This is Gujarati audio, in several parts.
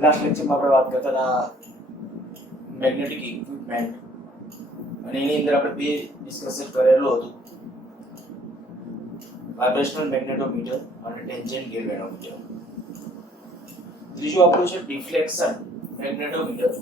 લાસ્ટ લેક્ચરમાં આપણે વાત કરતા હતા મેગ્નેટિક ઇક્વિપમેન્ટ અને એની અંદર આપણે બે ડિસ્કશન કરેલું હતું, વાઇબ્રેશનલ મેગ્નેટોમીટર અને ટેન્જન્ટ ગેલ્વેનોમીટર. ત્રીજું આપણું છે ડિફ્લેક્શન મેગ્નેટોમીટર.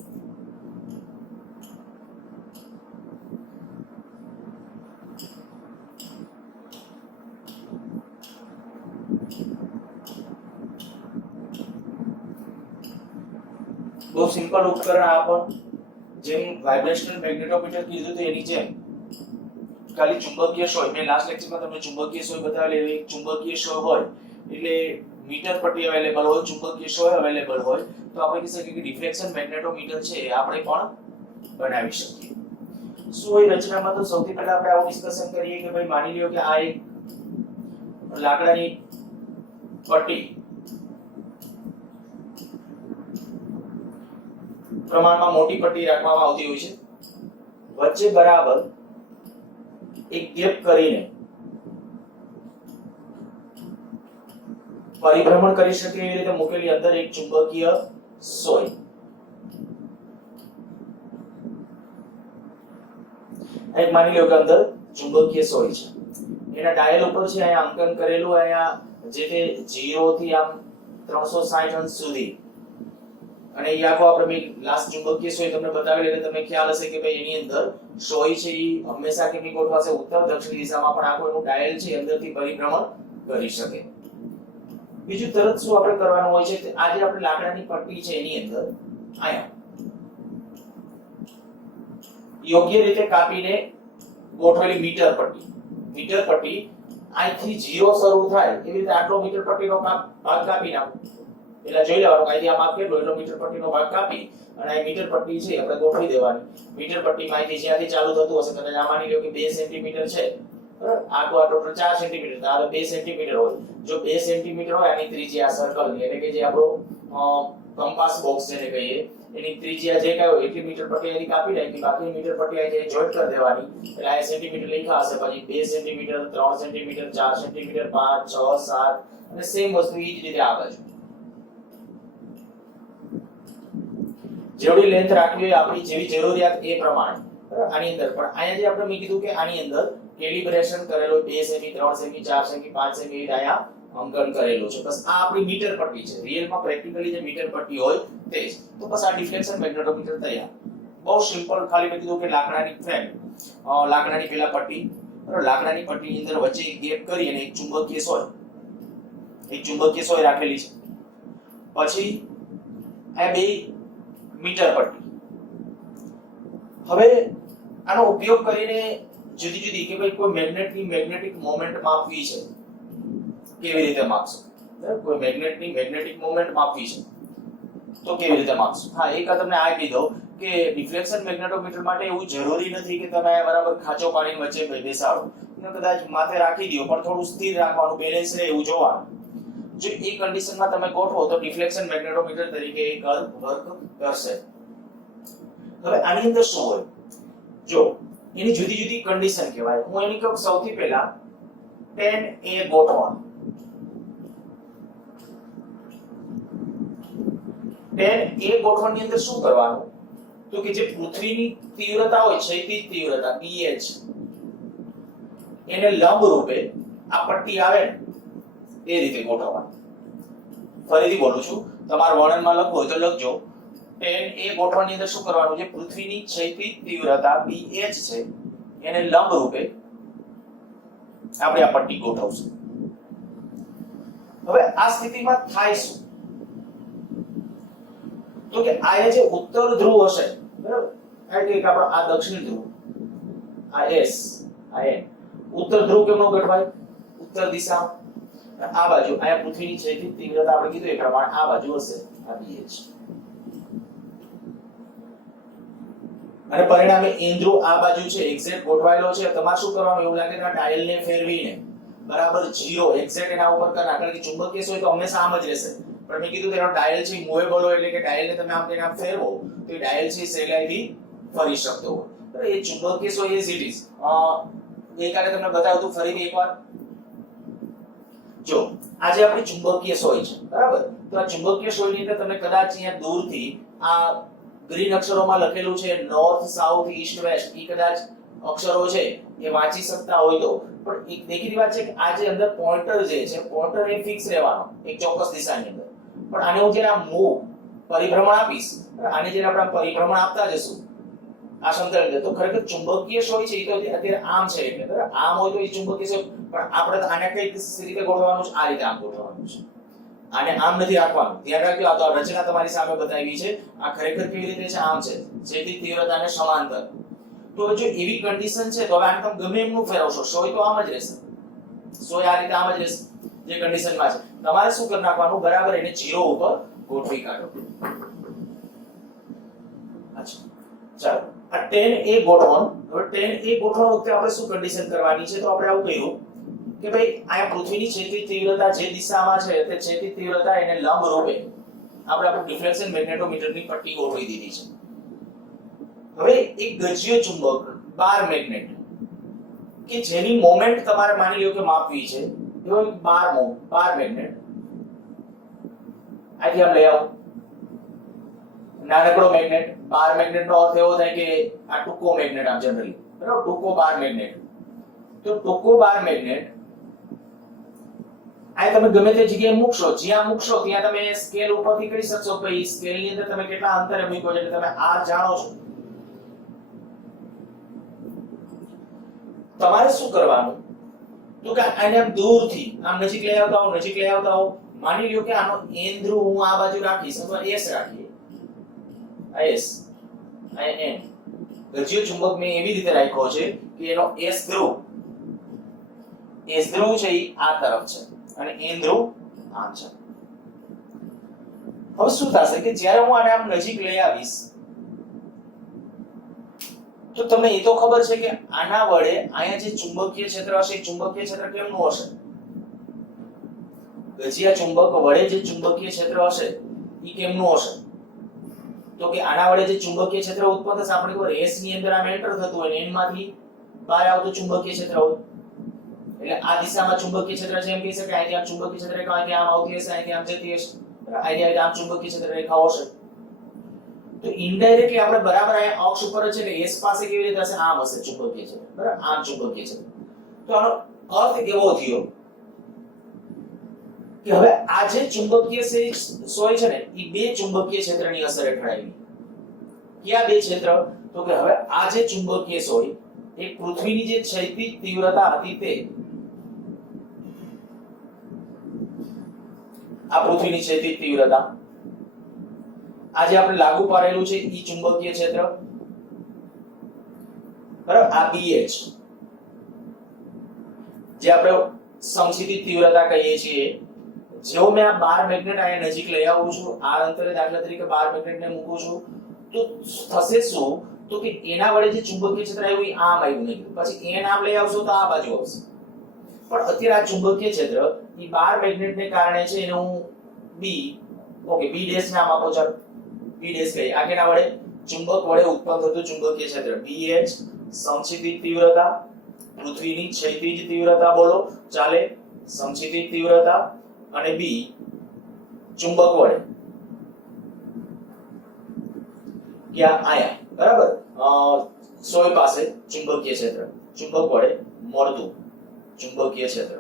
બહુ સિમ્પલ ઉપકરણ આ પણ જેમ વાઇબ્રેશનલ મેગ્નેટોમીટર કીધું તો એની જેમ ખાલી ચુંબકીય સોય. મેં લાસ્ટ લેક્ચરમાં તમને ચુંબકીય સોય બતાવેલી. ચુંબકીય સોય હોય એટલે મીટર પટ્ટી અવેલેબલ હોય, ચુંબકીય સોય અવેલેબલ હોય તો આપણે કહી શકીએ કે ડિફ્લેક્શન મેગ્નેટોમીટર છે આપણે પણ બનાવી શકીએ. સોય રચનામાં તો સૌથી પહેલા આપણે આવું ડિસ્કશન કરીએ કે ભાઈ માની લ્યો કે આ એક લાકડાની પટ્ટી પ્રમાણમાં મોટી પટ્ટી રાખવામાં આવતી હોય છે, વચ્ચે બરાબર એક ગેપ કરીને પરિભ્રમણ કરી શકે એવી રીતે મૂકેલી અંદર એક ચુંબકીય સોય. એક માની લો કે અંદર ચુંબકીય સોય છે, એના ડાયલ ઉપર છે અહીંયા અંકન કરેલું, અહીંયા જે તે 0 થી આમ 360 અંશ સુધી. અને એ આખો આપણે મેં લાસ્ટ ચુંબકીય સોય તમને બતાવેલી એટલે તમને ખ્યાલ હશે કે ભાઈ એની અંદર સોય છે એ હંમેશા કેવી ગોઠવાશે? ઉત્તર દક્ષિણ દિશામાં, પણ આખો એનું ડાયલ છે અંદરથી પરિભ્રમણ કરી શકે. બીજું તરત શું આપણે કરવાનું હોય છે, આજે આપણે લાકડાની પટ્ટી છે એની અંદર આયા યોગ્ય રીતે કાપીને ગોઠવેલી મીટર પટ્ટી અહીંથી 0 શરૂ થાય એવી રીતે આટલો મીટર પટ્ટીનો ભાગ કાપી નાખો. એટલે જોઈ લેવાનું અહીંથી આ માપ કેટલો, એટલો મીટર પટ્ટીનો ભાગ કાપી અને આ મીટર પટ્ટી છે આપણે ગોઠવી દેવાની. મીટર પટ્ટીમાં અહીંથી જ્યાંથી ચાલુ થતું હશે, કદાચ આ માની લો કે 2 સેન્ટીમીટર છે, બરાબર? આ ટોટલ 4 સેન્ટીમીટર, તો આ 2 સેન્ટીમીટર હોય. જો 2 સેન્ટીમીટર હોય આની ત્રિજ્યા સર્કલની, એટલે કે જે આપણો કંપાસ બોક્સ જેને કહીએ એની ત્રિજ્યા જે કાંઈ હોય એટલી મીટર પટ્ટી અહીંથી કાપી નાખી, બાકી મીટર પટ્ટી અહીંથી જોઈન્ટ કરી દેવાની. એટલે આ સેન્ટીમીટર લખ્યા હશે, પછી 2 સેન્ટીમીટર, 3 સેન્ટીમીટર, 4 સેન્ટીમીટર, 5, 6, 7 અને સેમ વસ્તુ એ જ રીતે આ બાજુ જેવડી લેન્થ રાખવી હોય આપણી જેવી જરૂરિયાત એ પ્રમાણે, બરાબર? આની અંદર પણ અહીંયા જે આપણે મેં કીધું કે આની અંદર કેલિબ્રેશન કરેલો 2 સેમી, 3 સેમી, 4 સેમી, 5 સેમી અહીંયા અંકન કરેલું છે. બસ આ આપણી મીટર પટ્ટી છે. રિયલમાં પ્રેક્ટિકલી જે મીટર પટ્ટી હોય તે જ. તો બસ આ ડિફ્લેક્શન મેગ્નેટોમીટર તૈયાર. બહુ સિમ્પલ. ખાલી મેં કીધું કે લાકડાની ફ્રેમ, લાકડાની પેલા પટ્ટી, બરાબર? લાકડાની પટ્ટીની અંદર વચ્ચે ગેપ કરી અને એક ચુંબકીય સોય રાખેલી છે. પછી આ બે મીટર પટ્ટી. હવે આનો ઉપયોગ કરીને જુદી જુદી કે ભાઈ કોઈ મેગ્નેટિક મોમેન્ટ માપવી છે, કેવી રીતે માપશો? બરાબર? કોઈ મેગ્નેટિક મોમેન્ટ માપવી છે તો કેવી રીતે માપશો? હા, એક આ તમને આ કહી દઉં કે ડિફ્લેક્શન મેગ્નેટોમીટર માટે એવું જરૂરી નથી કે તમે બરાબર ખાંચો પાડીને વચ્ચે બેસાડો. તમે કદાચ માથે રાખી દો, પણ થોડું સ્થિર રાખવાનું, બેલેન્સ રહે એવું જોવાનું. જો એ કન્ડિશનમાં તમે ગોઠવો તો ડિફ્લેક્શન મેગ્નેટોમીટર તરીકે એ વર્ક કરશે. હવે આની અંદર શું હોય? જો એની જુદી જુદી કન્ડિશન કહેવાય. હું એની કહું સૌથી પહેલા 10A ગોઠવણ. 10A ગોઠવણની અંદર શું કરવાનું? તો કે જે પૃથ્વીની તીવ્રતા હોય, ક્ષૈતિજ તીવ્રતા BH, એને લંબ રૂપે આ પટ્ટી આવે ને એ રીતે ગોઠવવાનું. ફરીથી બોલું છું, તમારા વર્ણનમાં લખવું હોય તો લખજો. 10A ગોઠવણની અંદર શું કરવાનું? જે પૃથ્વીની ક્ષૈતિજ તીવ્રતા BH છે એને લંબ રૂપે આપણે આ પટ્ટી ગોઠવશું. હવે આ સ્થિતિમાં થાય શું? તો કે આ જે ઉત્તર ધ્રુવ હશે, બરાબર? એટલે કે આપણો આ દક્ષિણ ધ્રુવ, આ S, આ N. ઉત્તર ધ્રુવ કેમનો ગોઠવાય? ઉત્તર દિશા. આ બાજુ આ પૃથ્વીની ક્ષૈતિજ તીવ્રતા આપણે કીધું એ પ્રમાણે આ બાજુ હશે આ BH. અને પરિણામે ઇન્દ્રુ આ બાજુ છે એક્ઝેક્ટ ગોઠવાયેલો છે. તમારે શું કરવાનું? એવું લાગે કે આ ડાયલને ફેરવીને બરાબર 0 એક્ઝેક્ટ એના ઉપર કરના, કારણ કે ચુંબકીય સોય તો હંમેશા આમ જ રહેશે. પણ મેં કીધું કે એનો ડાયલ છે મૂવેબલ હોય, એટલે કે ડાયલને તમે આમ તેને આમ ફેરવો તો એ ડાયલ છે સહેલાઈથી ફરી શકતો હોય. બરાબર? એ ચુંબકીય સોય એઝ ઇટ ઇઝ. ગઈકાલે તમને બતાવ્યું હતું, ફરીથી એકવાર જો આજે આપણી ચુંબકીય સોય છે બરાબર, તો આ ચુંબકીય સોયની અંદર તમને કદાચ અહીંયા દૂરથી આ ગ્રીન અક્ષરોમાં લખેલું છે નોર્થ સાઉથ ઈસ્ટ વેસ્ટ, એ કદાચ અક્ષરો છે એ વાંચી શકતા હોય તો, પણ એક દેખીતી વાત છે કે આ જે અંદર પોઇન્ટર જે છે, પોઇન્ટર એ ફિક્સ રહેવાનો એક ચોક્કસ દિશાની અંદર, પણ આને હું જ્યારે આ મૂવ પરિભ્રમણ આપીશ, આને જ્યારે આપણે પરિભ્રમણ આપતા જશું આ સમતલ અંદર, તો ખરેખર ચુંબકીય સોય છે એ તો અત્યારે આમ છે, એટલે બરાબર આમ હોય તો એ ચુંબકીય સોય, પણ આપણે તો આને કઈ રીતે ગોઠવવાનું છે, આ રીતે આમ ગોઠવવાનું છે, આને આમ નથી રાખવાનું, ધ્યાન રાખજો. આ તો રચના તમારી સામે બતાવી છે, આ ખરેખર કેવી રીતે છે, આમ છે, જેથી તીવ્રતાને સમાંતર. તો જો એવી કન્ડિશન છે તો હવે આને તમે ગમે એમનું ફેરવશો, સોય તો આમ જ રહેશે, સોય આ રીતે આમ જ રહેશે જે કન્ડિશનમાં છે. તમારે શું કરી નાખવાનું, બરાબર એને 0 ઉપર ગોઠવી કાઢો. અચ્છા ચાલો, આ 10a ગોઠવણ. હવે 10a ગોઠવણ વખતે આપણે શું કન્ડિશન કરવાની છે, તો આપણે આવું કહ્યું કે ભાઈ આ પૃથ્વીની ક્ષેત્રીય તીવ્રતા જે દિશામાં છે તે ક્ષેત્રીય તીવ્રતા એને લંબ રૂપે આપણે ડિફ્લેક્શન મેગ્નેટોમીટરની પટ્ટી ગોઠવી દીધી છે. હવે એક ગજ્ય ચુંબક બાર મેગ્નેટ કે જેની મોમેન્ટ તમારે માની લ્યો કે માપવી છે, એવો એક બાર મેગ્નેટ આથી આમ લઈ આવો. નાનકડો મેગ્નેટ, બાર મેગ્નેટ નો અર્થ એવો થાય કે આ ટૂંકો મેગ્નેટ, આમ જનરલી બરાબર ટૂંકો બાર મેગ્નેટ. તો ટૂંકો બાર મેગ્નેટ આ તમે ગમે તે જગ્યાએ મૂકશો, જ્યાં મૂકશો ત્યાં તમે સ્કેલ ઉપરથી કરી શકશો કે સ્કેલ ની અંદર તમે કેટલા અંતરે મૂક્યો છે, એટલે તમે આ જાણો છો. તમારે શું કરવાનું, તો કે આને આમ દૂરથી આમ નજીક લઈ આવતા હો, નજીક લઈ આવતા હો. માની લ્યો કે આનો n ધ્રુવ હું આ બાજુ રાખીશ અથવા s રાખીએ, આ s આ n. ગજ્ય ચુંબક મેં એવી રીતે રાખ્યો છે કે એનો s ધ્રુવ છે એ આ તરફ છે અને n ધ્રુવ આમ છે. હવે શું થશે કે જ્યારે હું આને આમ નજીક લઈ આવીશ તો તમને એ તો ખબર છે કે આના વડે અહીંયા જે ચુંબકીય ક્ષેત્ર હશે, ચુંબકીય ક્ષેત્ર કેમનું હશે, ગજિયા ચુંબક વડે જે ચુંબકીય ક્ષેત્ર હશે એ કેમનું હશે, તો કે આના વડે જે ચુંબકીય ક્ષેત્ર ઉત્પન્ન થશે, આપણે ખબર s ની અંદર આમ એન્ટર થતું હોય ને n માંથી બહાર આવતું ચુંબકીય ક્ષેત્ર હોય, એટલે આ દિશામાં ચુંબકીય ક્ષેત્ર છે એમ કહી શકાય. અહીંથી આમ ચુંબકીય ક્ષેત્ર રેખા અહીંથી આમ આવતી હશે, અહીંથી આમ જતી હશે, અહીંથી આમ ચુંબકીય ક્ષેત્ર રેખાઓ હશે. તો ઇનડાયરેક્ટલી આપણે બરાબર આ અક્ષ ઉપર છે એટલે s પાસે કેવી રીતે હશે, આમ હશે ચુંબકીય ક્ષેત્ર, બરાબર આમ ચુંબકીય ક્ષેત્ર. તો આનો અર્થ કેવો થયો કે હવે આ જે ચુંબકીય સોય છે ને એ બે ચુંબકીય ક્ષેત્રની અસર હેઠળ આવી. કયા બે ક્ષેત્ર, તો કે હવે આ જે ચુંબકીય સોય એક પૃથ્વીની જે ક્ષૈતિજ તીવ્રતા હતી તે આ પૃથ્વીની ક્ષૈતિજ તીવ્રતા, આજે આપણે લાગુ પાડેલું છે ઈ ચુંબકીય ક્ષેત્ર બરાબર, આ BH જે આપણે સમક્ષિતિજ તીવ્રતા કહીએ છીએ. જેવો મેં આ બાર મેગ્નેટ અહીંયા નજીક લઈ આવું છું, આ અંતરે દાખલા તરીકે બાર મેગ્નેટને મૂકું છું, તો થશે શું, તો કે એના વડે જે ચુંબકીય ક્ષેત્ર આવ્યું એ આમ આવ્યું નહીં, પછી n આમ લઈ આવશો તો આ બાજુ આવશે. પણ અત્યારે આ ચુંબકીય ક્ષેત્ર એ બાર મેગ્નેટને કારણે છે, એને હું B ડેશ નામ આપો, ચાલો B ડેશ કહીએ. આ કેના વડે, ચુંબક વડે ઉત્પન્ન થતું ચુંબકીય ક્ષેત્ર BH સમક્ષિતિજ તીવ્રતા, પૃથ્વીની ક્ષૈતિજ તીવ્રતા બોલો ચાલે, સમક્ષિતિજ તીવ્રતા અને B ચુંબક વડે ક્યાં આયા બરાબર સોય પાસે ચુંબકીય ક્ષેત્ર, ચુંબક વડે મળતું ચુંબકીય ક્ષેત્ર.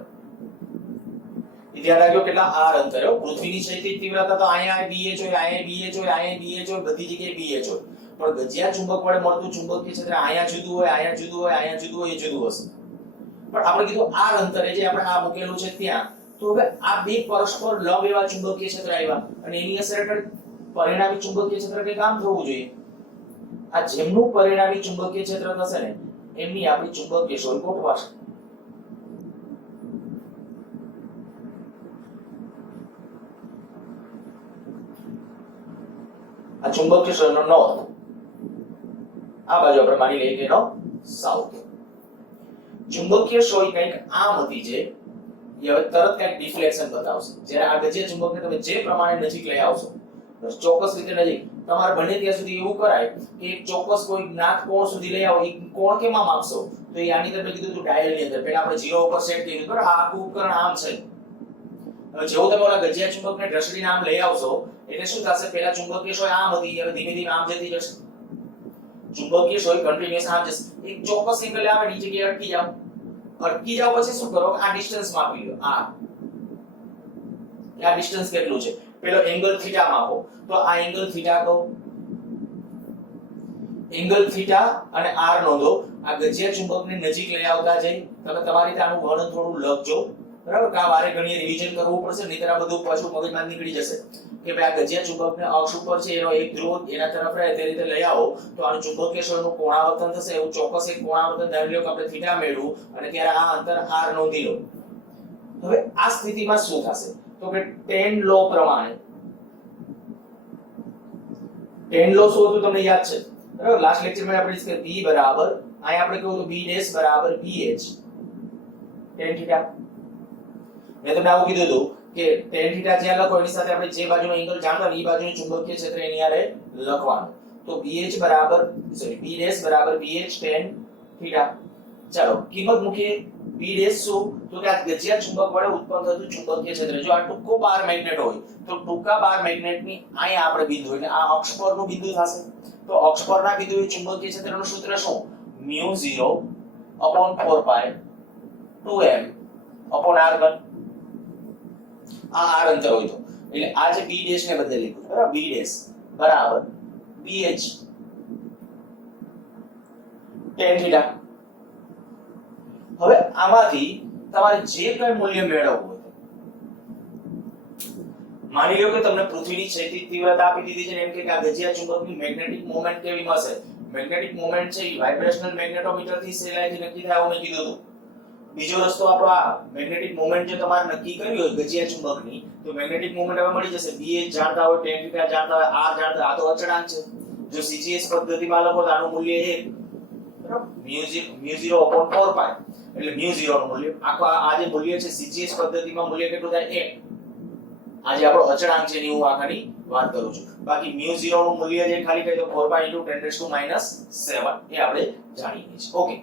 ધ્યાન રાખજો કેટલા r અંતરે, પૃથ્વીની ક્ષૈતિજ તીવ્રતા તો અહીંયા BH હોય, અહીંયા BH હોય, અહીંયા BH હોય, બધી જગ્યાએ BH હોય, પણ ગજિયા ચુંબક વડે મળતું ચુંબકીય ક્ષેત્ર અહીંયા જુદું હોય, અહીંયા જુદું હોય, અહીંયા જુદું હોય, એ જુદું હશે. પણ આપણે કીધું r અંતરે જે આપણે આ મૂકેલું છે ત્યાં, તો હવે આ બે પરસ્પર લંબ એવા ચુંબકીય ક્ષેત્ર આવ્યા અને એની અસર હેઠળ પરિણામી ચુંબકીય ક્ષેત્ર કે કામ થવું જોઈએ. આ જેમનું પરિણામી ચુંબકીય ક્ષેત્ર થશે ને એમની આપણી ચુંબકીય સોય ગોઠવાશે. આ ચુંબકીય સોયનો નોર્થ, આ બાજુ આપણે માની લઈએ કે એનો સાઉથ. ચુંબકીય સોય કંઈક આમ હતી જે એ હવે તરત કંઈક ડિફ્લેક્શન બતાવશે. જ્યારે આ ગજિયા ચુંબકને તમે જે પ્રમાણે નજીક લઈ આવશો, ચોક્કસ રીતે નજીક, તમારે બને ત્યાં સુધી એવું કરાય કે એક ચોક્કસ કોઈ જ્ઞાત કોણ સુધી લઈ આવો. એ કોણ કેમાં માપશો, તો એ આની અંદર મેં કીધું હતું ડાયલ ની અંદર. પહેલા આપણે 0 ઉપર સેટ કર્યું, બરાબર આ આખું ઉપકરણ આમ છે, હવે જેવું તમે ઓલા ગજિયા ચુંબકને ઢસડીને આમ લઈ આવશો એટલે શું થશે, પહેલા ચુંબકીય સોય આમ હતી, હવે ધીમે ધીમે આમ જતી જશે. ચુંબકીય સોય કન્ટિન્યુઅસ આમ જશે. એક ચોક્કસ એંગલ આવે ની જગ્યાએ અટકી જાવ. અટકી જાવ પછી શું કરો, આ ડિસ્ટન્સ માપી લો. આ ડિસ્ટન્સ કેટલું છે, પેલો એંગલ થીટા માપો. તો આ એંગલ થીટા કહો, એંગલ થીટા અને r નોંધો. આ ગજિયા ચુંબકને નજીક લઈ આવતા જઈ તમે તમારી રીતે આનું વર્ણન થોડું લખજો, બરાબર? કા વારે ઘણી રિવિઝન કરવું પડશે, નહીતર આ બધું પાછું મગજમાં નીકળી જશે કે ભાઈ આ ગજિયા ચુંબકને અક્ષ ઉપર છે, એનો એક ધ્રુવ એના તરફ રહે તે રીતે લઈ આવો તો આનું ચુંબકીય ક્ષેત્રનું કોણાવર્તન થશે. એવું ચોક્કસ એક કોણાવર્તન ધારી લો કે આપણે થીટા મેળવ્યું અને ત્યારે આ અંતર r નોંધી લો. હવે આ સ્થિતિમાં શું થશે તો કે tan લો પ્રમાણે, tan લો શું હતું તમને યાદ છે, બરાબર? લાસ્ટ લેક્ચરમાં આપણે કે b બરાબર અહીં આપણે કહ્યું તો b ડેશ બરાબર bh tan થીટા. મેં તમને આવું કીધું હતું કે tan થીટા જ્યાં લખો એની સાથે આપણે જે બાજુનો એંગલ જાણતા હોય એ બાજુનું ચુંબકીય ક્ષેત્ર એની આરે લખવાનું. તો bh બરાબર b ડેશ બરાબર bh tan થીટા. ચાલો કિંમત મૂકીએ. b ડેશ શું તો કે આ ગજિયા ચુંબક વડે ઉત્પન્ન થતું ચુંબકીય ક્ષેત્ર. જો આ ટૂંકો બાર મેગ્નેટ હોય તો ટૂંકા બાર મેગ્નેટની અહીંયા આપણે બિંદુ એટલે આ અક્ષ પરનું બિંદુ થશે. તો અક્ષ પરના બિંદુએ ચુંબકીય ક્ષેત્રનું સૂત્ર શું, μ0/4π 2m r3. આ r અંતર હોય તો એટલે આ જે b ડેશ ને બદલે લીધું, બરાબર? b ડેશ બરાબર bh tan થીટા. હવે આમાંથી તમારે જે કઈ મૂલ્ય મેળવવું હોય, માની લો કે તમને પૃથ્વીની ક્ષૈતિજ તીવ્રતા આપી દીધી છે ને એમ કે આ ગજિયા ચુંબકની મેગ્નેટિક મોમેન્ટ કેવી મળશે. મેગ્નેટિક મોમેન્ટ છે એ વાઇબ્રેશનલ મેગ્નેટોમીટર થી સહેલાઈથી નક્કી થાય એવું મેં કીધું હતું. બીજો રસ્તો આપણો આ મેગ્નેટિક મોમેન્ટ જે તમારે નક્કી કરવી હોય ગજિયા ચુંબકની તો મેગ્નેટિક મોમેન્ટ હવે મળી જશે. bh જાણતા હોય, tan થીટા જાણતા હોય, r જાણતા હોય, આ તો અચળાંક છે. જો CGS પદ્ધતિમાં લખો તો આનું મૂલ્ય 1, બરાબર? μ0/4π એટલે μ0 નું મૂલ્ય આખો આ જે મૂલ્ય છે CGS પદ્ધતિમાં મૂલ્ય કેટલું થાય 1. આજે આપણો અચળાંક છે ની હું આખાની વાત કરું છું. બાકી μ0 નું મૂલ્ય જે ખાલી કહી તો 4π × 10⁻⁷ એ આપણે જાણીએ છીએ. ઓકે,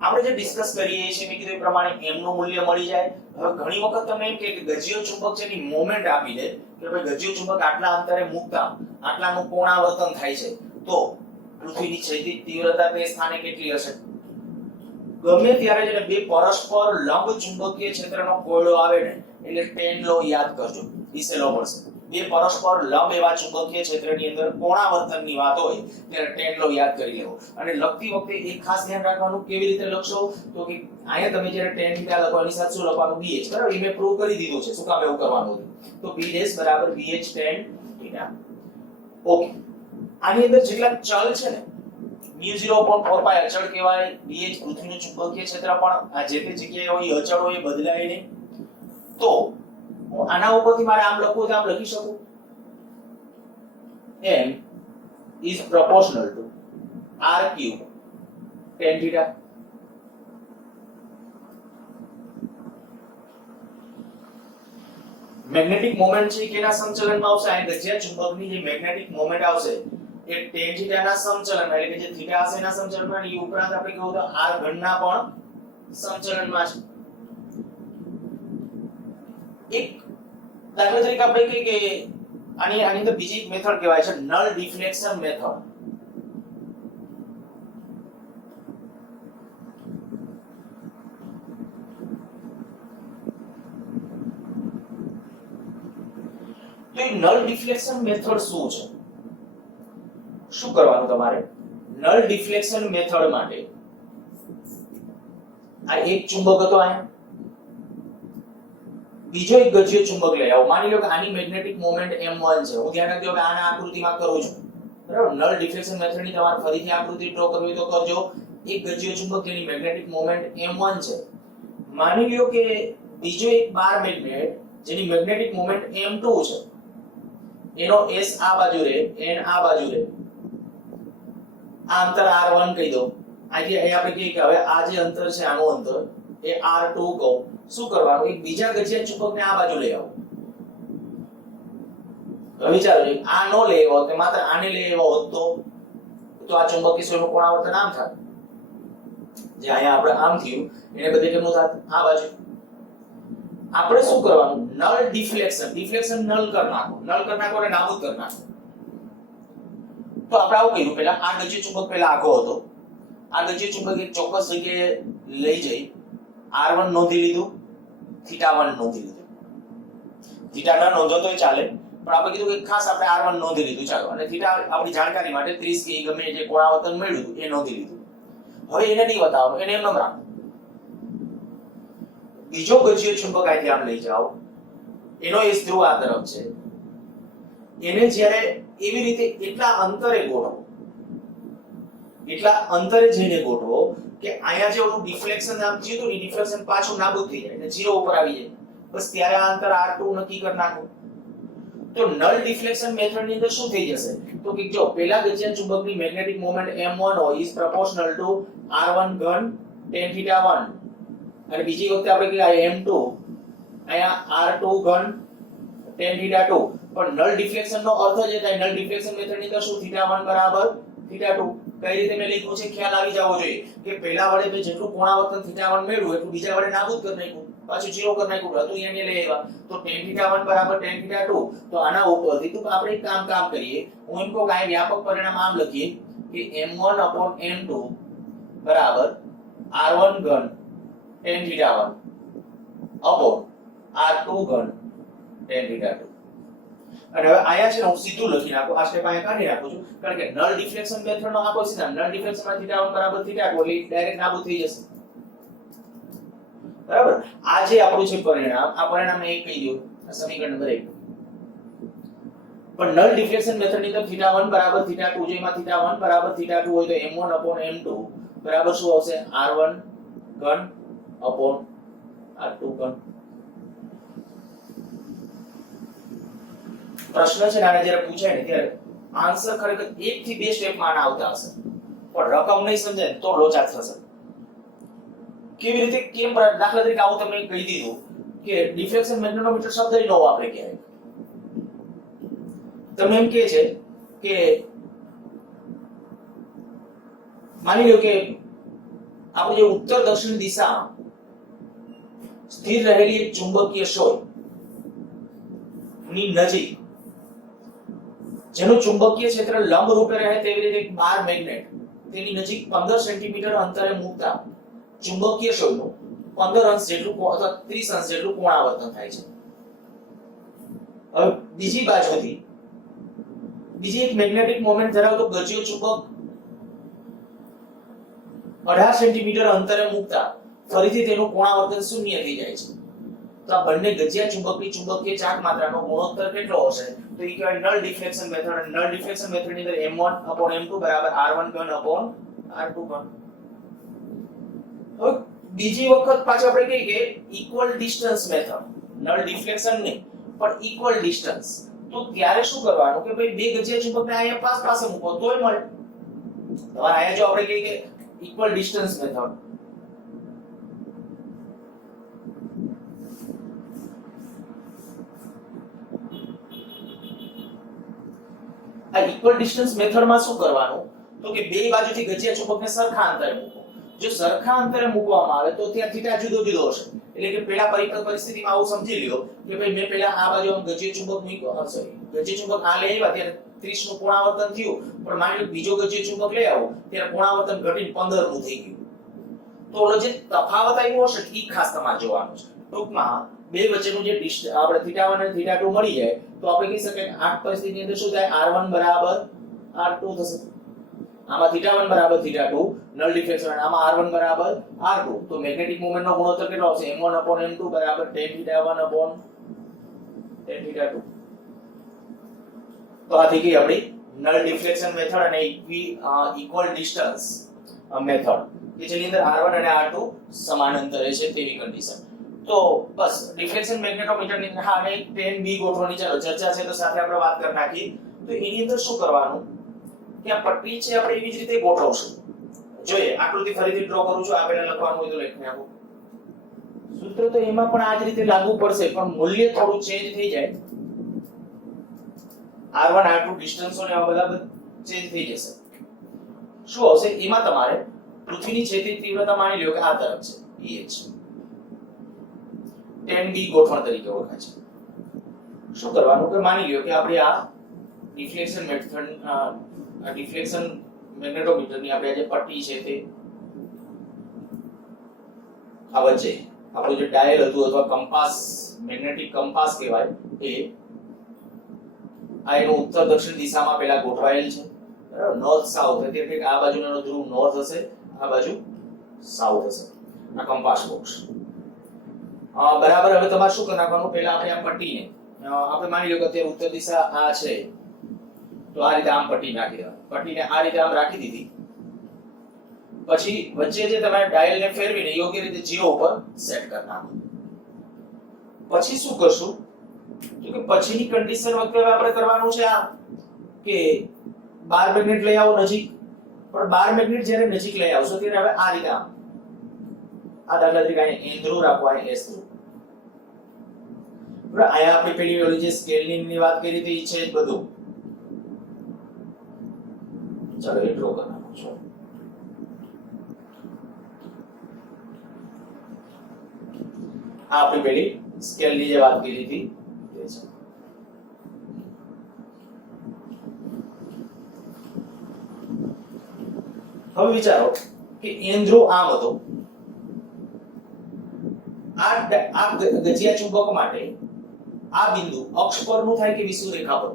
આપણે જે ડિસ્કસ કરીએ છીએ મેં કીધું એ પ્રમાણે m નું મૂલ્ય મળી જાય. હવે ઘણી વખત તમને એમ કે ગજિયો ચુંબક છે ની મોમેન્ટ આપી દે કે ભાઈ ગજિયો ચુંબક આટલા અંતરે મૂકતા આટલાનું કોણાવર્તન થાય છે તો પૃથ્વીની ક્ષૈતિજ તીવ્રતા તે સ્થાને કેટલી હશે. ગમે ત્યારે જ્યારે બે પરસ્પર લંબ ચુંબકીય ક્ષેત્રનો કોયડો આવે ને એટલે tan લો યાદ કરજો, ઈ સેલો પડશે. બે પરસ્પર લંબ એવા ચુંબકીય ક્ષેત્રની અંદર કોણાવર્તનની વાત હોય ત્યારે tan લો યાદ કરી લેવો. અને લખતી વખતે એક ખાસ ધ્યાન રાખવાનું કેવી રીતે લખશો તો કે અહીંયા તમે જ્યારે tan થીટા લખો એની સાથે શું લખવાનું bh, બરાબર? એ મેં પ્રૂવ કરી દીધું છે શું કામ એવું કરવાનું હતું. તો b ડેશ બરાબર bh tan થીટા. ઓકે, આની અંદર જેટલા ચલ છે ને μ0/4π અચળ કહેવાય, bh પૃથ્વીનું ચુંબકીય ક્ષેત્ર પણ આ જે તે જગ્યાએ હોય અચળ હોય એ બદલાય નહીં. તો હું આના ઉપરથી મારે આમ લખવું તો આમ લખી શકું m is proportional to r cube tan theta. Magnetic moment છે કેના સંચલનમાં આવશે, આ ગજિયા ચુંબકની જે મેગ્નેટિક મોમેન્ટ આવશે એ tan theta ના સંચલનમાં એટલે કે જે થીટા હશે એના સંચલનમાં, એ ઉપરાંત આપણે કહું તો r ઘનના પણ સંચલનમાં છે. એક દાખલા તરીકે આપણે કહીએ કે આની અંદર બીજી એક મેથડ કહેવાય છે નલ ડિફ્લેક્શન મેથડ. તો એ નલ ડિફ્લેક્શન મેથડ શું છે, શું કરવાનું તમારે? નલ ડિફ્લેક્શન મેથડ માટે આ એક ચુંબક હતો, અહીંયા બીજો એક ગજિયો ચુંબક લઈ આવો. માની લો કે આની મેગ્નેટિક મોમેન્ટ m1 છે. હું ધ્યાન રાખજો કે આના આકૃતિમાં કરું છું, બરાબર? નલ ડિફ્લેક્શન મેથડની તમારે ફરીથી આકૃતિ ડ્રો કરવી તો કરજો. એક ગજિયો ચુંબક જેની મેગ્નેટિક મોમેન્ટ m1 છે. માની લ્યો કે બીજો એક બાર મેગ્નેટ જેની મેગ્નેટિક મોમેન્ટ m2 છે. એનો s આ બાજુ રે, n આ બાજુ રે. આ અંતર r1 કહી દો. આજે અહીં આપણે કહીએ કે હવે આ જે અંતર છે આનું અંતર એ r2 કહો. શું કરવાનું? એક બીજા ગજિયા ચુંબકને આ બાજુ લઈ આવો. તો વિચારો આ નો લઈ આવ્યો તો માત્ર આને લઈ આવ્યો હોત તો આ ચુંબકીય ક્ષેત્રનું કોણાવર્તન આમ થાત. જે અહીંયા આપણે આમ થયું એને બદલે કેમનું થાત? આ બાજુ. આપણે શું કરવાનું, નલ ડિફ્લેક્શન નલ કરી નાખો એટલે નાબૂદ કરી નાખો. તો આપણે આવું કર્યું, પહેલા આ ગજ્ય ચુંબક પહેલા આખો હતો, આ ગજ્ય ચુંબક એક ચોક્કસ જગ્યાએ લઈ જઈ r1 નોંધી લીધું, θ1 નોંધી લીધું. θ ના નોંધો તોય ચાલે, પણ આપણે કીધું કે ખાસ આપણે r1 નોંધી લીધું, ચાલો. અને θ આપણી જાણકારી માટે 30 કે ગમે જે કોણાવર્તન મળ્યું હતું એ નોંધી લીધું. હવે એને નહીં બતાવવાનું, એને એમ ન રાખો. બીજો ગજ્ય ચુંબક અહીંથી આમ લઈ જાઓ, એનો એસ ધ્રુવ આ તરફ છે, એને જ્યારે એવી રીતે એટલા અંતરે ગોઠવો, એટલા અંતરે જઈને ગોઠવો કે અહીંયા જે ઓલું ડિફ્લેક્શન આમ થયું હતું ને, ડિફ્લેક્શન પાછું નાબૂદ થઈ જાય એટલે 0 ઉપર આવી જાય. બસ ત્યારે આ અંતર r2 નક્કી કરી નાખો. તો નલ ડિફ્લેક્શન મેથડ ની અંદર શું થઈ જશે, તો કે જો પહેલા ગજ્ય ચુંબકની મેગ્નેટિક મોમેન્ટ m1 હોય ઇઝ પ્રોપોર્શનલ ટુ r1 ઘન tan θ1, અને બીજી વખતે આપણે કે m2 અહીંયા r2 ઘન tan θ2. પણ નલ ડિફ્લેક્શન નો અર્થ જ એ થાય, નલ ડિફ્લેક્શન મેથડ ની અંદર શું θ1 બરાબર θ2. કઈ રીતે મેં લખ્યું છે ખ્યાલ આવી જવો જોઈએ કે પહેલા વડે મેં જેટલું કોણાવર્તન θ1 મેળવ્યું એટલું બીજા વડે નાબૂદ કરી નાખ્યું, પાછું 0 કરી નાખ્યું હતું, અહીંયા લઈ આવ્યા. તો tan θ1 બરાબર tan θ2. તો આના ઉપરથી તો આપણે એક કામ કરીએ, હું એમ કહું કે આ વ્યાપક પરિણામ આમ લખીએ કે m1 m2 બરાબર r1 ઘન tan θ1 r2 ઘન tan θ2. અને હવે આયા છે ને હું સીધું લખી નાખું, આ સ્ટેપ અહીંયા કાઢી નાખું છું, કારણ કે નલ ડિફ્લેક્શન મેથડ નો આખો સિદ્ધાંત, નલ ડિફ્લેક્શન માં θ1 બરાબર θ2 એટલે ડાયરેક્ટ નાબૂદ થઈ જશે. બરાબર, આ જે આપણું છે પરિણામ, આ પરિણામ એક કહી દો, આ સમીકરણ નંબર 1. પણ નલ ડિફ્લેક્શન મેથડ ની અંદર θ1 બરાબર θ2, જેમાં θ1 બરાબર θ2 હોય તો m1 m2 બરાબર શું આવશે, r1 ઘન r2 ઘન. પ્રશ્ન છે ને આને જ્યારે પૂછાય ને ત્યારે આન્સર ખરેખર 1 થી 2 સ્ટેપ માં આવતા હશે, પણ રકમ નહીં સમજાય તો લોચા થશે. કેવી રીતે, કેમ? દાખલા તરીકે આવું તમને કહી દીધું કે ડિફ્લેક્શન મેગ્નેટોમીટર શબ્દ નો વાપરે ક્યારે. તમે એમ કહે છે કે માની લો કે આપણે જે ઉત્તર દક્ષિણ દિશામાં સ્થિર રહેલી એક ચુંબકીય શોય ની નજીક જેનું ચુંબકીય ક્ષેત્ર લંબ રૂપે રહે તેવી રીતે એક બાર મેગ્નેટ તેની નજીક 15 સેન્ટીમીટર અંતરે મૂકતા ચુંબકીય શોયનું 15 અંશ જેટલું અથવા 30 અંશ જેટલું કોણાવર્તન થાય છે. હવે બીજી બાજુથી બીજી એક મેગ્નેટિક મોમેન્ટ ધરાવતો ગજ્ય ચુંબક 18 સેન્ટીમીટર અંતરે મૂકતા ફરીથી તેનું કોણાવર્તન શૂન્ય થઈ જાય છે. તો આ બંને ગજ્યા ચુંબકની ચુંબકીય ચાક માત્રાનો ગુણોત્તર કેટલો હશે, તો એ કહેવાય null deflection method. Null deflection મેથડની અંદર m1 m2 બરાબર r1 ઘન r2 ઘન. હવે બીજી વખત પાછું આપણે કહીએ કે equal distance method, null deflection નહીં પણ ઇક્વલ ડિસ્ટન્સ. તો ત્યારે શું કરવાનું કે ભાઈ બે ગજ્યા ચુંબકને અહીંયા પાસે મૂકો તોય મળે. તમારે અહીંયા જો આપણે કહીએ કે ઇક્વલ ડિસ્ટન્સ મેથડ, આ ઇક્વલ ડિસ્ટન્સ મેથડમાં શું કરવાનું તો કે બે બાજુથી ગજ્યા ચુંબકને સરખા અંતરે મૂકો. જો સરખા અંતરે મૂકવામાં આવે તો ત્યાં થીટા જુદો જુદો હશે. એટલે કે પહેલા પરિસ્થિતિમાં આવું સમજી લ્યો કે ભાઈ મેં પહેલા આ બાજુ આમ ગજ્ય ચુંબક મૂક્યો, સોરી ગજ્ય ચુંબક આ લઈ આવ્યા ત્યારે 30 નું કોણાવર્તન થયું, પણ માની લો બીજો ગજ્ય ચુંબક લઈ આવો ત્યારે કોણાવર્તન ઘટીને 15 નું થઈ ગયું. તો ઓલો જે તફાવત આવ્યો હશે એ ખાસ તમારે જોવાનું છે. ટૂંકમાં બે વચ્ચેનું જે આપણે θ1 અને θ2 મળી જાય તો આપણે કહી શકીએ કે આ પરિસ્થિતિની અંદર શું થાય, r1 બરાબર r2 થશે. આમાં θ1 બરાબર θ2 નલ ડિફ્લેક્શન, આમાં r1 બરાબર r2. તો મેગ્નેટિક મોમેન્ટ નો ગુણોત્તર કેટલો આવશે, m1 m2 બરાબર tan θ1 tan θ2. તો આ થઈ ગઈ આપણી નલ ડિફ્લેક્શન મેથડ અને ઇક્વલ ડિસ્ટન્સ મેથડ કે જેની અંદર r1 અને r2 સમાન અંતરે છે તેવી કન્ડિશન. તો બસ ડિફ્લેક્શન મેગ્નેટોમીટર ની અંદર હા એક tan b ગોઠવણી ચાલો ચર્ચા છે તો સાથે આપણે વાત કરી નાખી. તો એની અંદર શું કરવાનું કે આ પટ્ટી છે આપણે એવી જ રીતે ગોઠવશું. જોઈએ આકૃતિ ફરીથી ડ્રો કરું છું, આ પહેલા લખવાનું હોય તો લખી નાખો. સૂત્ર તો એમાં પણ આ જ રીતે લાગુ પડશે પણ મૂલ્ય થોડું ચેન્જ થઈ જાય. r1 r2 ડિસ્ટન્સો ને આ બધા ચેન્જ થઈ જશે. શું આવશે એમાં તમારે પૃથ્વીની ક્ષેત્રીય તીવ્રતા માની લ્યો કે આ તરફ છે eh, tan b ગોઠવણ તરીકે ઓળખાય છે. શું કરવાનું કે માની લ્યો કે આપણે આ ડિફ્લેક્શન મેથડ ડિફ્લેક્શન મેગ્નેટોમીટરની આપણે જે પટ્ટી છે તે આ વચ્ચે આપણું જે ડાયલ હતું અથવા કંપાસ મેગ્નેટિક કંપાસ કહેવાય એ આ એનો ઉત્તર દક્ષિણ દિશામાં પહેલા ગોઠવાયેલ છે બરાબર નોર્થ સાઉથ એટલે કે આ બાજુનો ધ્રુવ નોર્થ હશે આ બાજુ સાઉથ હશે આ કંપાસ બોક્સ બરાબર. હવે તમારે શું કરી નાખવાનું પહેલા આપણે આ પટ્ટીને આપણે માની લો કે અત્યારે ઉત્તર દિશા આ છે તો આ રીતે આમ પટ્ટી નાખી દેવાની પટ્ટીને આ રીતે આમ રાખી દીધી પછી વચ્ચે જે તમારે ડાયલને ફેરવીને યોગ્ય રીતે 0 ઉપર સેટ કરી નાખો. પછી શું કરશું તો કે પછીની કન્ડિશન વખતે આપણે કરવાનું છે આ કે બાર મેગ્નેટ લઈ આવો નજીક પણ બાર મેગ્નેટ જ્યારે નજીક લઈ આવશો ત્યારે હવે આ રીતે આમ આ દાખલા તરીકે અહીં n ધ્રુવ રાખો અહીં s ધ્રુવ બરાબર. અહીંયા આપણે પેલી ઓલી જે સ્કેલિંગ ની વાત કરી હતી છે બધું ચાલો એ ડ્રો કરી નાખો છો. આ આપણી પેલી સ્કેલ ની જે વાત કરી હતી તે છે. હવે વિચારો કે n ધ્રુવ આમ હતો આ ગજિયા ચુંબક માટે આ બિંદુ અક્ષ પરનું થાય કે વિષુવૃત્ત રેખા પર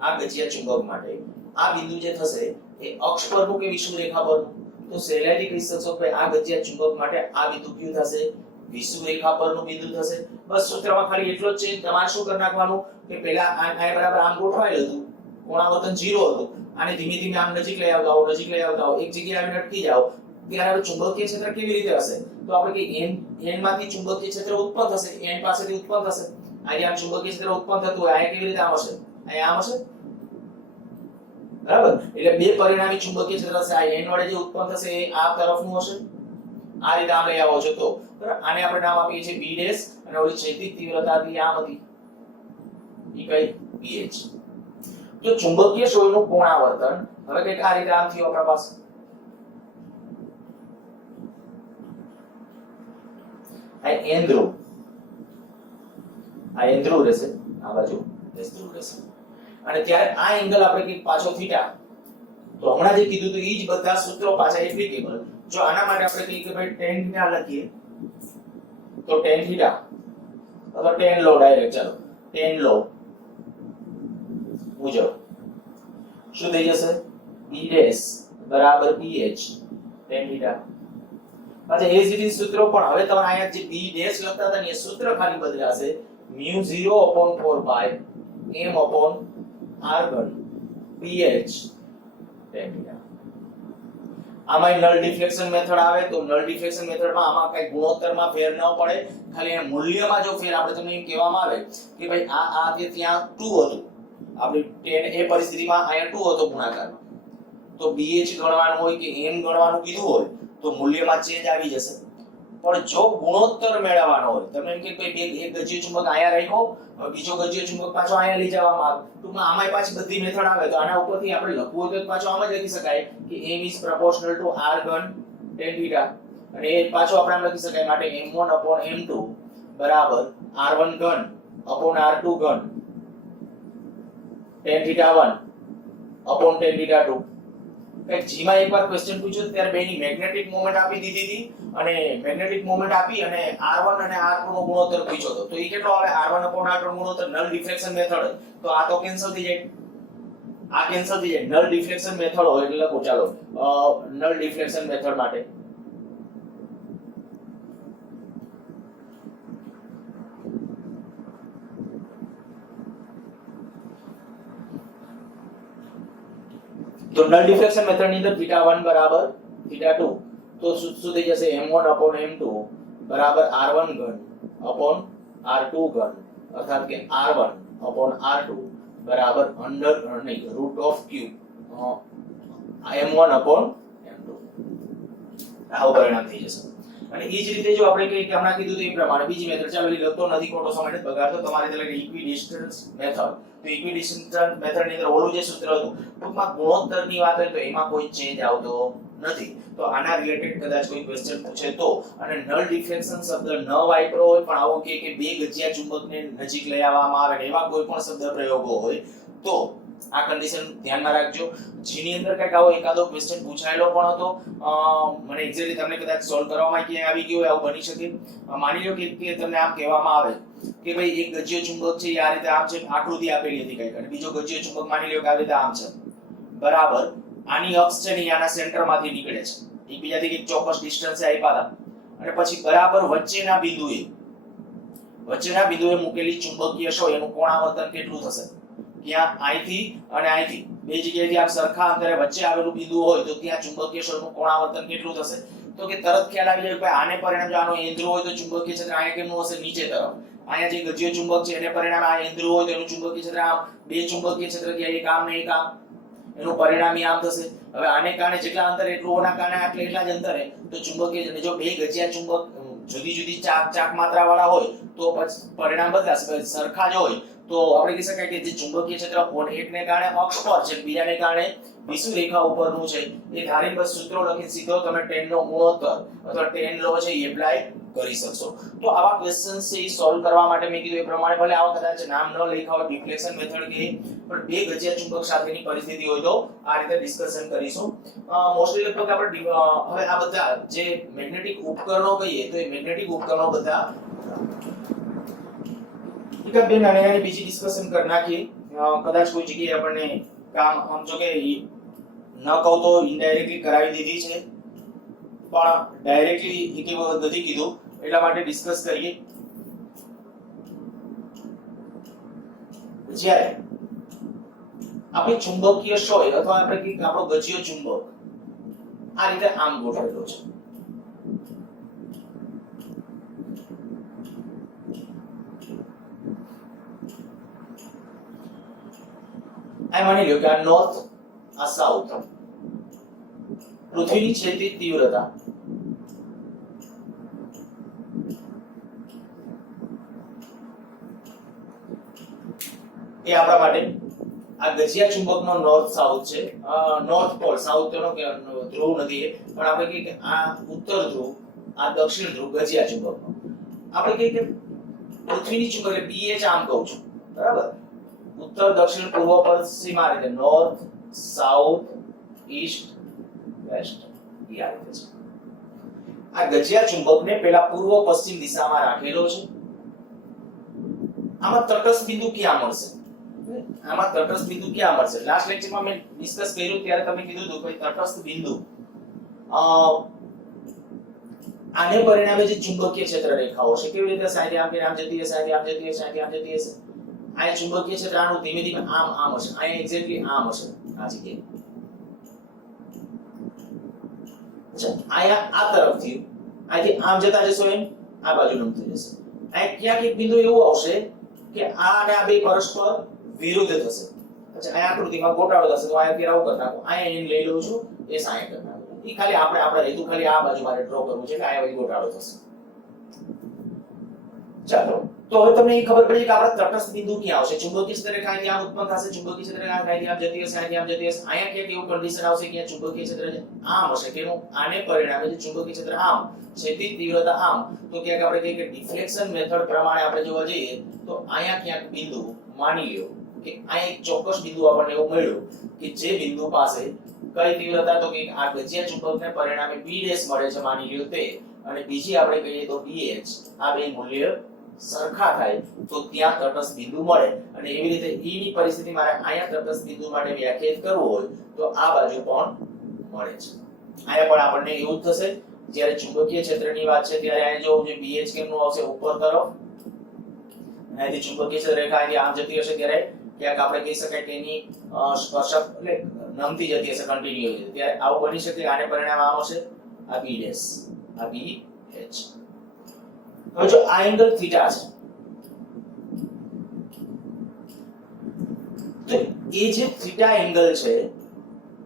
આ ગજિયા ચુંબક માટે આ બિંદુ જે થશે એ અક્ષ પરનું કે વિષુવૃત્ત રેખા પરનું તો સહેલાઈથી કહી શકશો કે આ ગજિયા ચુંબક માટે આ બિંદુ કયું થશે વિષુવૃત્ત રેખા પરનું બિંદુ થશે. બસ સૂત્રમાં ખાલી એટલો જ છે તમારે શું કરી નાખવાનું કે પહેલા આ બરાબર આમ ગોઠવાયેલું હતું કોણાવર્તન 0 હતું આને ધીમે ધીમે આમ નજીક લઈ આવતા હો નજીક લઈ આવતા હો એક જગ્યાએ આવીને અટકી જાઓ ત્યારે હવે ચુંબકીય ક્ષેત્ર કેવી રીતે હશે તો આપણે કે n માંથી ચુંબકીય ક્ષેત્ર ઉત્પન્ન થશે n પાસેથી ઉત્પન્ન થશે અહીંયા આમ ચુંબકીય ક્ષેત્ર ઉત્પન્ન થતું હોય આ કેવી રીતે આમ હશે અહીંયા આમ હશે બરાબર. એટલે બે પરિણામી ચુંબકીય ક્ષેત્ર હશે આ n વડે જે ઉત્પન્ન થશે એ આ તરફનું હશે આ રીતે આમ લઈ આવો છો તો બરાબર. આને આપણે નામ આપીએ છીએ b' અને ઓલી ક્ષૈતિજ તીવ્રતા હતી આમ હતી ઈ કઈ ph. તો ચુંબકીય સોયનું કોણાવર્તન હવે કંઈક આ રીતે આમ થયું આપણા પાસે આ n ધ્રુવ રહેશે આ બાજુ s ધ્રુવ રહેશે અને ત્યારે આ એંગલ આપણે કંઈક પાછો થીટા તો હમણાં જે કીધું તો એ જ બધા સૂત્રો પાછા એપ્લિકેબલ. જો આના માટે આપણે કહીએ કે ભાઈ tan થીટા લખીએ તો tan થીટા અથવા tan લો ડાયરેક્ટ ચાલો tan લો મુજબ શું થઈ જશે b' બરાબર ph tan થીટા. પાછા એ જ રીતે સૂત્રો પણ હવે તમારે અહીંયા જે b' લખતા હતા ને એ સૂત્ર ખાલી બદલાશે μ0/4 pi m upon r ઘન ph tan થીટા. આમાં નલ ડિફ્લેક્શન મેથડ આવે તો નલ ડિફ્લેક્શન મેથડમાં આમાં કઈ ગુણોત્તરમાં ફેર ન પડે ખાલી એના મૂલ્યમાં જો ફેર આપણે તમને એમ કહેવામાં આવે કે ભાઈ આ જે ત્યાં 2 હતું આપણી tan એ પરિસ્થિતિમાં અહીંયા 2 હતો ગુણાકારમાં તો bh ગણવાનું હોય કે m ગણવાનું કીધું હોય તો મૂલ્યમાં ચેન્જ આવી જશે. પણ જો ગુણોત્તર મેળવવાનો હોય તમે એમ કે ભાઈ એક ગજ્ય ચુંબક અહીંયા રાખ્યો બીજો ગજ્ય ચુંબક પાછો અહીંયા લઈ જવામાં આવે ટૂંકમાં આમાંય પાછી બધી મેથડ આવે તો આના ઉપરથી આપણે લખવું હોય તો પાછો આમ જ લખી શકાય કે m is proportional to r ઘન tan થીટા અને એ પાછો આપણે આમ લખી શકાય માટે m1/m2 બરાબર r1 ઘન r2 ઘન tan થીટા 1 tan થીટા 2. કે જીમાં એકવાર ક્વેશ્ચન પૂછ્યો ત્યારે બેની મેગ્નેટિક મોમેન્ટ આપી દીધી હતી અને મેગ્નેટિક મોમેન્ટ આપી અને r1 અને r2 નો ગુણોત્તર પૂછ્યો હતો તો એ કેટલો આવે r1/r2 નો ગુણોત્તર નલ ડિફ્લેક્શન મેથડ તો આ તો કેન્સલ થઈ જાય આ કેન્સલ થઈ જાય નલ ડિફ્લેક્શન મેથડ હોય એટલે લખો ચાલો નલ ડિફ્લેક્શન મેથડ માટે તો નલ ડિફ્લેક્શન મેથડ ની અંદર θ1 બરાબર θ2 તો શું થઈ જશે m1/m2 બરાબર r1 ઘન r2 ઘન અર્થાત કે r1/r2 બરાબર under root of cube m1/m2 આવું પરિણામ થઈ જશે. અને એ જ રીતે જો આપણે કહીએ કે હમણાં કીધું તો એ પ્રમાણે બીજી મેથડ ચાલો એ લખતો નથી ખોટો સમય બગાડતો તમારે એટલે ઇક્વિડિસ્ટન્સ મેથડ તો ઇક્વિડિસ્ટન્સ મેથડ ની અંદર ઓલું જે સૂત્ર હતું ટૂંકમાં ગુણોત્તરની વાત હોય તો એમાં કોઈ ચેન્જ આવતો નથી. તો આના રિલેટેડ કદાચ કોઈ ક્વેશ્ચન પૂછે તો, અને નલ ડિફ્લેક્શન શબ્દ ન વાપરો હોય પણ આવો કે બે ગજિયા ચુંબકને નજીક લઈ આવવામાં આવે ને એવા કોઈ પણ શબ્દ પ્રયોગો હોય તો આ કન્ડિશન ધ્યાનમાં રાખજો. જેની અંદર કંઈક આવો એકાદો ક્વેશ્ચન પૂછાયેલો પણ હતો, મને એક્ઝેક્ટલી તમને કદાચ સોલ્વ કરવામાં ક્યાંય આવી ગયું હોય આવું બની શકે. માની લો કે તમને આમ કહેવામાં આવે કે ભાઈ એક ગજિયો ચુંબક છે આ રીતે આમ છે, આકૃતિ આપેલી હતી કંઈક, અને બીજો ગજિયો ચુંબક માની લો કે આ રીતે આમ છે, બરાબર. આની અક્ષ છે ને આના સેન્ટરમાંથી નીકળે છે, એકબીજાથી એક ચોક્કસ ડિસ્ટન્સે આપ્યા હતા, અને પછી બરાબર વચ્ચેના બિંદુએ મૂકેલી ચુંબકીય ક્ષો એનું કોણાવર્તન કેટલું થશે? ત્યાં અહીંથી અને અહીંથી બે જગ્યાએથી આમ સરખા અંતરે વચ્ચે આવેલું બિંદુ હોય તો ત્યાં ચુંબકીય ક્ષેત્રનું કોણાવર્તન કેટલું થશે? તો કે તરત ખ્યાલ આવી જાય કે આને પરિણામ જો આનો કેન્દ્ર હોય તો ચુંબકીય ક્ષેત્ર અહીંયા કેમનું હશે? નીચે તરફ. અહીંયા જે ગજિયો ચુંબક છે એને પરિણામ આ કેન્દ્ર હોય તો એનું ચુંબકીય ક્ષેત્ર આમ, બે ચુંબકીય ક્ષેત્ર ત્યાં એક આમ ને એક આમ, એનું પરિણામી આમ થશે. હવે આને કારણે જેટલા અંતર એટલું, ઓના કારણે એટલા જ અંતરે, તો ચુંબકીય જો બે ગજિયા ચુંબક જુદી જુદી ચાક માત્રા વાળા હોય તો પછી પરિણામ બદલાશે. સરખા જ હોય તો આપણે કહી શકાય કે જે ચુંબકીય ક્ષેત્ર એકને કારણે અક્ષ પર છે, બીજાને કારણે વિષુવ રેખા ઉપરનું છે, એ ધારીને બસ સૂત્રો લખી સીધો તમે tan નો ગુણોત્તર અથવા tan લો છે એ એપ્લાય કરી શકશો. તો આવા ક્વેશ્ચન્સ છે એ સોલ્વ કરવા માટે મેં કીધું એ પ્રમાણે ભલે આવા કદાચ નામ ન લખ્યા હોય, ડિફ્લેક્શન મેથડ કે, પણ બે ગજિયા ચુંબક સાથેની પરિસ્થિતિ હોય તો આ રીતે ડિસ્કશન કરીશું. મોસ્ટલી લગભગ આપણે હવે આ બધા જે મેગ્નેટિક ઉપકરણો કહીએ તો એ મેગ્નેટિક ઉપકરણો બધા એક બે નાની બીજી ડિસ્કશન કરી નાખીએ. કદાચ કોઈ જગ્યાએ આપણને કામ સમજો કે ન કહું તો ઇનડાયરેક્ટલી કરાવી દીધી છે, પણ ડાયરેક્ટલી એક વખત નથી કીધું એટલા માટે ડિસ્કસ કરીએ. જ્યારે આપણી ચુંબકીય ક્ષય અથવા આપણે કે આપણો ગજિયો ચુંબક આ રીતે આમ ગોઠવેલો છે, આ માની લો કે આ નોર્થ, આ સાઉથ, પૃથ્વીની ક્ષેત્રીય તીવ્રતા એ આપણા માટે આ ગજિયા ચુંબકનો નોર્થ સાઉથ છે. નોર્થ પોલ, સાઉથ તેનો કે ધ્રુવ નથી, પણ આપણે કહીએ કે આ ઉત્તર ધ્રુવ, આ દક્ષિણ ધ્રુવ ગજિયા ચુંબકનો. આપણે કહીએ કે પૃથ્વીની ચુંબક એટલે BH આમ કહું છું, બરાબર. ઉત્તર દક્ષિણ પૂર્વ પશ્ચિમ આ રીતે નોર્થ સાઉથ ઈસ્ટ વેસ્ટ એ આ રીતે છે. આ ગજિયા ચુંબકને પેલા પૂર્વ પશ્ચિમ દિશામાં રાખેલો છે. આમાં તટસ્થ બિંદુ ક્યાં મળશે? લાસ્ટ લેક્ચરમાં મેં ડિસ્કસ કર્યું ત્યારે તમે કીધું હતું કે તટસ્થ બિંદુ આને પરિણામે જે ચુંબકીય ક્ષેત્ર રેખાઓ છે કેવી રીતે સાઈડ આમ જતી હશે, આમ જતી હશે. આ ચુંબકીય ક્ષેત્ર આનું ધીમે ધીમે આમ હશે, અહીંયા એક્ઝેક્ટલી આમ હશે આ જગ્યાએ. અચ્છા, અહીંયા આ તરફથી અહીંથી આમ જતા જશો એમ આ બાજુ નમતું જશે. અહીં ક્યાંક એક બિંદુ એવું આવશે કે આ અને આ બે પરસ્પર વિરુદ્ધ થશે. અચ્છા, અહીંયા આકૃતિમાં ગોટાળો થશે તો અહીંયા ફેર આવું કરી નાખો, અહીંયા એમ લઈ લઉં છું, એ સાઈડ કરી નાખો. એ ખાલી આપણા હેતુ ખાલી આ બાજુ મારે ડ્રો કરવું છે કે અહીંયા બાજુ ગોટાળો થશે. ચાલો, તો હવે તમને એ ખબર પડી કે આપણા તટસ્થ બિંદુ ક્યાં આવશે? ચુંબકીય ક્ષેત્ર રેખા અહીંયા ઉત્પન્ન થશે, ચુંબકીય ક્ષેત્ર રેખા અહીંયા જતી હશે, અહીંયા જતી હશે. અહીંયા ક્યાંક એવું કન્ડિશન આવશે કે ચુંબકીય ક્ષેત્ર આમ હશે, કેનું આને પરિણામે જે ચુંબકીય ક્ષેત્ર આમ, ક્ષેત્રીય તીવ્રતા આમ. તો ક્યાંક આપણે કહીએ કે ડિફ્લેક્શન મેથડ પ્રમાણે આપણે જોવા જઈએ તો અહીંયા ક્યાંક બિંદુ માની લ્યો કે આ એક ચોક્કસ બિંદુ આપણને એવું મળ્યું કે જે બિંદુ પાસે કઈ તીવ્રતા, તો કે આ ગજિયા ચુંબકને પરિણામે B' મળે છે માની લ્યો તે, અને બીજી આપણે કહીએ તો BH, આ બે મૂલ્ય સરખા થાય તો ત્યાં તટસ્થ બિંદુ મળે. અને એવી રીતે E ની પરિસ્થિતિ મારે અહીંયા તટસ્થ બિંદુ માટે વ્યાખ્યાયિત કરવું હોય તો આ બાજુ પણ મળે છે. અહીંયા પણ આપણને એવું જ થશે. જ્યારે ચુંબકીય ક્ષેત્રની વાત છે ત્યારે અહીંયા જો જે BH કેમનું આવશે ઉપર તરફ, અહીંથી ચુંબકીય ક્ષેત્ર રેખા અહીંથી આમ જતી હશે ત્યારે ક્યાંક આપણે કહી શકાય કે એની સ્પર્શક એટલે નમતી જતી હશે, કન્ટિન્યુ જતી. ત્યારે આવું બની શકે. આને પરિણામ આમ હશે, આ B', આ BH. હવે જો આ એંગલ થીટા છે તો એ જે થીટા એંગલ છે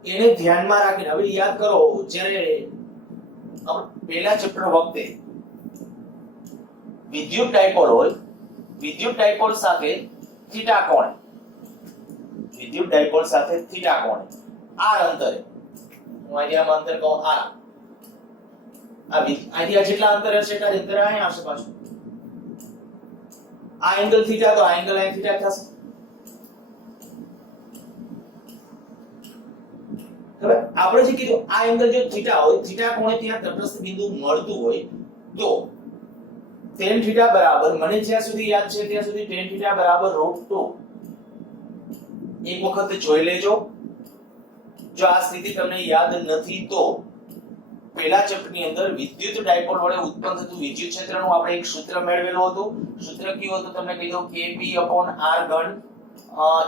એને ધ્યાનમાં રાખીને હવે યાદ કરો, જ્યારે પહેલા ચેપ્ટર વખતે વિદ્યુત ડાયપોલ હોય, વિદ્યુત ડાયપોલ સાથે થીટા કોણ, આ અંતરે હું અહીંથી આમ અંતર કહું r અહીંથી આ જેટલા અંતર હશે એટલા જ અંતર અહીંયા આવશે પાછું આ એંગલ થીટા તો આ એંગલ અહીં થીટા થશે હવે આપણે જે કીધું આ એંગલ જો થીટા હોય થીટા કોણે ત્યાં તટસ્થ બિંદુ મળતું હોય તો tan થીટા બરાબર મને જ્યાં સુધી યાદ છે ત્યાં સુધી tan થીટા બરાબર √2 એક વખત જોઈ લેજો જો આ સ્થિતિ તમને યાદ નથી તો પહેલા ચેપ્ટર ની અંદર વિદ્યુત ડાયપોલ વડે ઉત્પન્ન થતું વિદ્યુત ક્ષેત્રનું આપણે એક સૂત્ર મેળવેલું હતું સૂત્ર કયું હતું તમને કહી દઉં kp/r3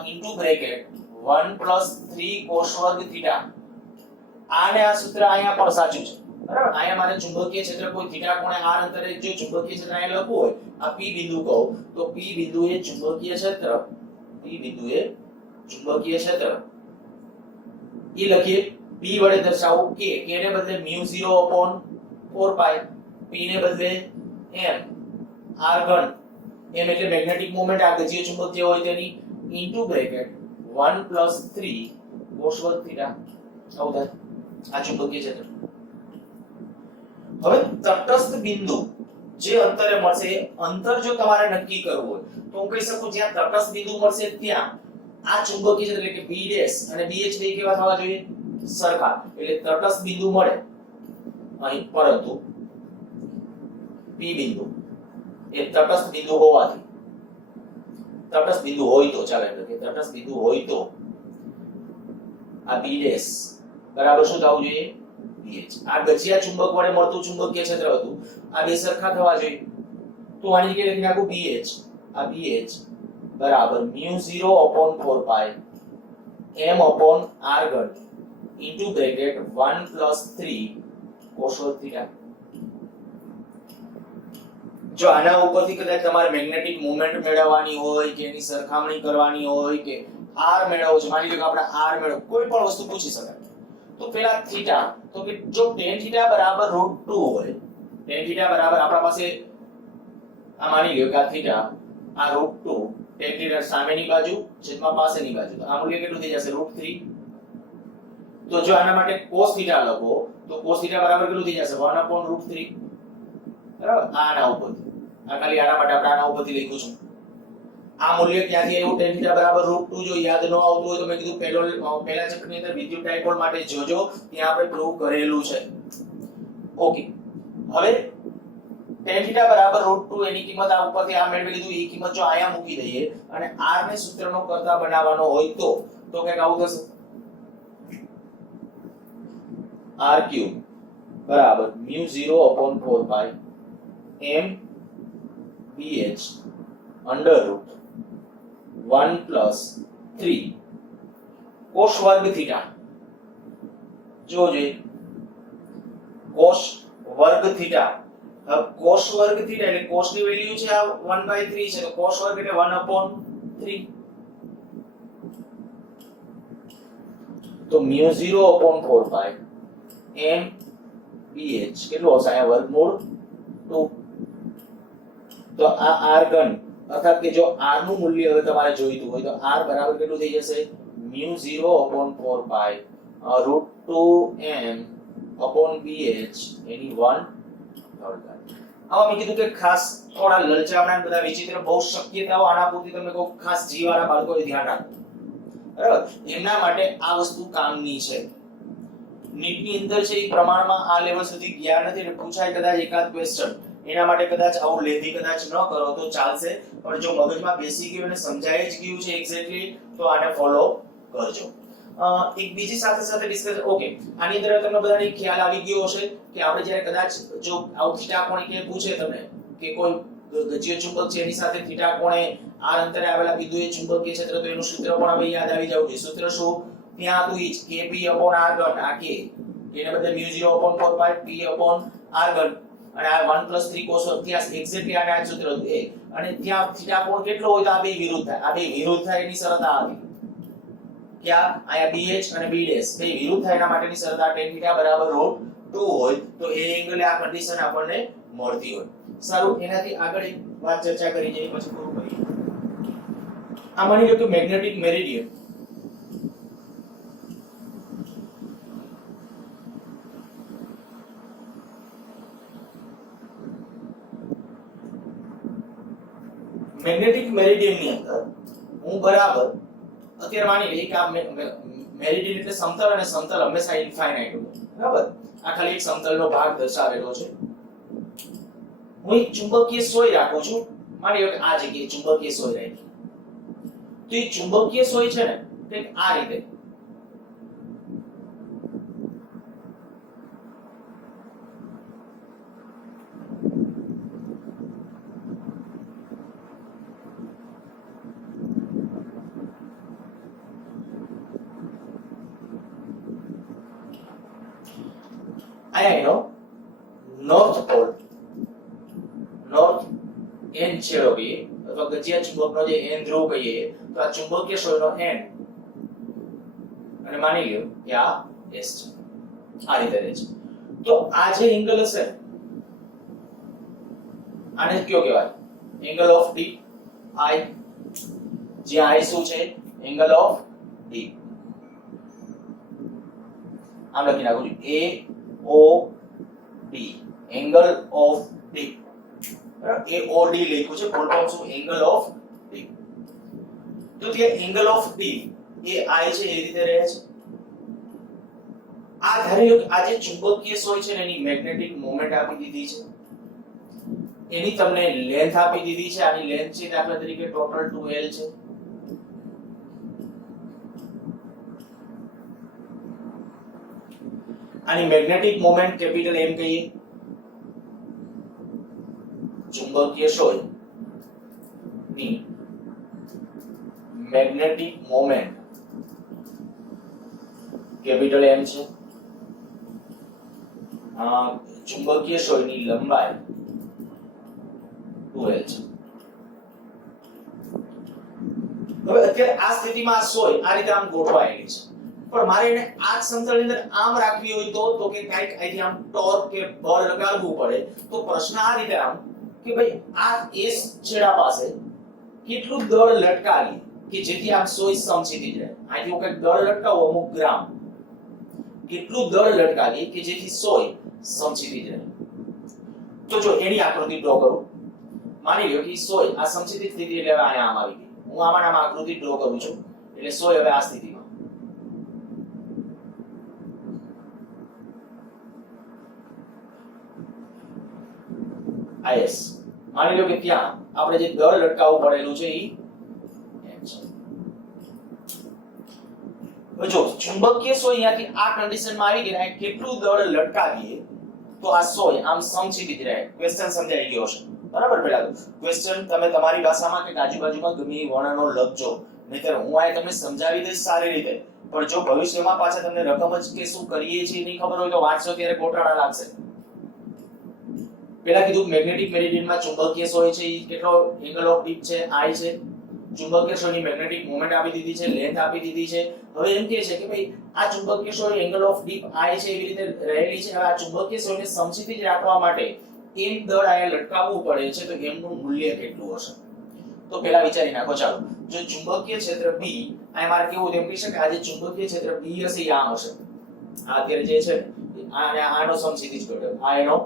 ઇન્ટુ બ્રેકેટ 1 + 3 cos વર્ગ થીટા આને આ સૂત્ર અહીંયા પણ સાચું છે બરાબર અહીંયા મારે ચુંબકીય ક્ષેત્ર કોઈ થીટા કોણે r અંતરે જો ચુંબકીય ક્ષેત્ર અહીંયા લખવું હોય આ p બિંદુ કહો તો p બિંદુએ ચુંબકીય ક્ષેત્ર p બિંદુએ ચુંબકીય ક્ષેત્ર એ લખીએ p વડે દર્શાવો k ને બદલે μ0/4π p ને બદલે m r3 m એટલે મેગ્નેટિક મોમેન્ટ આ ગતિય ચુંબક જે હોય તેની ઇન્ટુ બ્રેકેટ 1 + 3 cos વર્ગ થીટા આવું થાય આ ચુંબકીય ક્ષેત્ર હવે તટસ્થ બિંદુ જે અંતરે મળશે અંતર જો તમારે નક્કી કરવું હોય તો હું કહી શકું જ્યાં તટસ્થ બિંદુ મળશે ત્યાં આ ચુંબકીય ક્ષેત્ર એટલે કે b' અને bh બે કેવા થવા જોઈએ સરખા એટલે તટસ્થ બિંદુ મળે અહીં પરંતુ p બિંદુ એ તટસ્થ બિંદુ હોવાથી તટસ્થ બિંદુ હોય તો ચાલે એટલે કે તટસ્થ બિંદુ હોય તો આ b' બરાબર શું થવું જોઈએ bh આ ગજિયા ચુંબક વડે મળતું ચુંબકીય ક્ષેત્ર હતું આ બે સરખા થવા જોઈએ તો આની જગ્યાએ લખી નાખું bh આ bh બરાબર μ0/4π m/r3 into bracket 1 + 3 cos theta જો આના ઉપરથી કદાચ તમારે મેગ્નેટિક મોમેન્ટ મેળવવાની હોય કે એની સરખામણી કરવાની હોય કે r મેળવવો છે માની લો કે આપણે r મેળવ કોઈ પણ વસ્તુ પૂછી શકાય તો પેલા થીટા તો કે જો tan થીટા બરાબર √2 હોય tan થીટા બરાબર આપણા પાસે આ માની લ્યો કે આ થીટા આ √2 tan થીટા સામેની બાજુ છેદમાં પાસેની બાજુ તો આ મૂલ્ય કેટલું થઈ જશે √3 તો જો આના માટે cos થીટા લખો તો cos થીટા બરાબર કેટલું થઈ જશે 1/√3 બરાબર આના ઉપરથી આ ખાલી આના માટે આપણે આના ઉપરથી લખ્યું છું આ મૂલ્ય ક્યાંથી આવ્યું tan થીટા બરાબર √2 જો યાદ ન આવતું હોય તો મેં કીધું પહેલા ચેપ્ટરની અંદર વિદ્યુત ડાયપોલ માટે જોજો ત્યાં આપણે પ્રૂવ કરેલું છે ઓકે હવે tan થીટા બરાબર √2 એની કિંમત આ ઉપરથી આ મેળવી લીધું એ કિંમત જો અહીંયા મૂકી દઈએ અને r ને સૂત્રનો કરતા બનાવવાનો હોય તો કંઈક આવું થશે r3 બરાબર μ0/4π m bh √1 + 3 cos વર્ગ થીટા જોજે cos વર્ગ થીટા अब cos વર્ગ થીટા એટલે cos ની વેલ્યુ છે આ 1/3 છે તો cos વર્ગ એટલે 1/3 તો μ0/4π m bh કેટલું હશે આ વર્ગમૂળ 2 તો આ r3 અર્થાત કે જો r નું મૂલ્ય હવે તમારે જોઈતું હોય તો r બરાબર કેટલું થઈ જશે μ0/4π √2m/bh એની 1/3 આમાં મેં કીધું કે ખાસ થોડા લલચામણા બધા વિચિત્ર બહુ શક્યતાઓ આના પૂરતી તમને કહું ખાસ જી વાળા બાળકોએ ધ્યાન રાખો બરાબર એમના માટે આ વસ્તુ કામની છે નીટની અંદર છે એ પ્રમાણમાં આ લેવલ સુધી ગયા નથી એટલે પૂછાય કદાચ એકાદ ક્વેશ્ચન એના માટે કદાચ આવું લેધી કદાચ ન કરો તો ચાલશે પણ જો મગજમાં બેસી ગયું અને સમજાઈ જ ગયું છે એક્ઝેક્ટલી તો આને ફોલો કરજો એક બીજી સાથે સાથે ડિસ્કસ ઓકે આની અંદર તમને બધાને ખ્યાલ આવી ગયો હશે કે આપણે જ્યારે કદાચ જો આવું થીટા કોણે કે પૂછે તમને કે કોઈ ગજ્ય ચુંબક છે એની સાથે થીટા કોણે r અંતરે આવેલા બિંદુએ ચુંબકીય ક્ષેત્ર તો એનું સૂત્ર પણ હવે યાદ આવી જવું જોઈએ સૂત્ર શું ત્યાં હતું ઈ જ kp/r3 આ k એને બદલે μ0/4π p/r3 અને આ 1 + 3 cos ત્યાં એક્ઝેક્ટલી આને આ સૂત્ર હતું એ અને ત્યાં થીટા કોણ કેટલો હોય તો આ બે વિરુદ્ધ થાય આ બે વિરુદ્ધ થાય એની શરત આ હતી ક્યાં આયા bh અને b' બે વિરુદ્ધ થાય એના માટેની શરત આ tan થીટા બરાબર √2 હોય તો એ એંગલે આ કન્ડિશન આપણને મળતી હોય સારું એનાથી આગળ એક વાત ચર્ચા કરી જઈએ પછી પૂરું કરીએ આ માની લો કે મેગ્નેટિક મેરિડિયન મેગ્નેટિક મેરિડિયન ની અંદર હું બરાબર અત્યારે માની લઈએ કે આ મેરિડિયન એટલે સમતલ અને સમતલ હંમેશા ઇન્ફાઇનાઇટ હોય બરાબર આ ખાલી એક સમતલનો ભાગ દર્શાવેલો છે હું એક ચુંબકીય સોય રાખું છું માની લો કે આ જગ્યાએ ચુંબકીય સોય રાખી તો એ ચુંબકીય સોય છે ને કંઈક આ રીતે આનો નોર્થ પોલ નોર્થ એન છેડો કહીએ અથવા ગજિયા ચુંબકનો જે એન ધ્રુવ કહીએ તો આ ચુંબકીય સોયનો એન અને માની લ્યો કે આ એસ છે આ રીતે રહે છે તો આ જે એંગલ હશે આને કયો કહેવાય એંગલ ઓફ ડી આઈ જે આઈ શું છે એંગલ ઓફ ડી આમ લખી નાખું છું એ O D angle of D બરાબર A O D લખ્યું છે ફૂલ ફોર્મ શું એંગલ ઓફ D તો ત્યાં angle of D A I છે એ રીતે રહે છે આ ધારી લો કે આ જે ચુંબકીય સોય છે ને એની મેગ્નેટિક મોમેન્ટ આપી દીધી છે એની તમને લેન્થ આપી દીધી છે આની લેન્થ છે દાખલા તરીકે ટોટલ 2L છે આની મેગ્નેટિક મોમેન્ટ કેપિટલ M કહીએ ચુંબકીય સોય ની મેગ્નેટિક મોમેન્ટ કેપિટલ M છે ચુંબકીય સોયની લંબાઈ 2L છે હવે અત્યારે આ સ્થિતિમાં આ સોય આ રીતે આમ ગોઠવાયેલી છે પણ મારે એને આ સમતલની અંદર આમ રાખવી હોય તો કે કાઈક અહીંથી આમ ટોર્ક કે બળ લગાડવું પડે તો પ્રશ્ન આ રીતે આમ કે ભાઈ આ એસ છેડા પાસે કેટલું દળ લટકાવી કે જેથી આમ સોય સમસીધી રહે અહીંથી હું કંઈક દળ લટકાવો અમુક ગ્રામ કેટલું દળ લટકાવી કે જેથી સોય સમસીધી રહે તો જો એની આકૃતિ ડ્રો કરું માની લો કે સોય આ સમસીધી સ્થિતિ એટલે હવે અહીંયા આમ આવી ગઈ હું આમાં આકૃતિ ડ્રો કરું છું એટલે સોય હવે આ સ્થિતિમાં આઈએસ માની લો કે ત્યાં આપણે જે દળ લટકાવવું પડેલું છે ઈ એમ છે જો ચુંબકીય સોય અહીંયાથી આ કન્ડિશનમાં આવી ગઈ ને કેટલું દળ લટકાવીએ તો આ સોય આમ સમસીધી રહે ક્વેશ્ચન સમજાઈ ગયો છે બરાબર પેલા તો ક્વેશ્ચન તમે તમારી ભાષામાં કે આજુબાજુમાં ગમે એ વર્ણનો લખજો નહીતર હું આ તમને સમજાવી દઈશ સારી રીતે પણ જો ભવિષ્યમાં પાછા તમને રકમ જ કે શું કરીએ છીએ નહીં ખબર હોય તો વાંચશો ત્યારે ગોટાળા લાગશે પેલા કીધું મેગ્નેટિક મેરિડિયનમાં ચુંબકીય સોય છે ઈ કેટલો એંગલ ઓફ ડીપ છે I છે ચુંબકીય સોયની મેગ્નેટિક મોમેન્ટ આપી દીધી છે લેન્થ આપી દીધી છે હવે એમ કહે છે કે ભાઈ આ ચુંબકીય સોય એંગલ ઓફ ડીપ I છે એવી રીતે રહેલી છે હવે આ ચુંબકીય સોયને સમસીધી રાખવા માટે m દળ આયા લટકાવવું પડે છે તો m નું મૂલ્ય કેટલું હશે તો પહેલા વિચારી નાખો ચાલો જો ચુંબકીય ક્ષેત્ર B આ મારે કેવું તેમ કહી શકાય આ જે ચુંબકીય ક્ષેત્ર B હશે એ આમ હશે આ અત્યારે જે છે આનો સમસીધી જ ઘટક આ એનો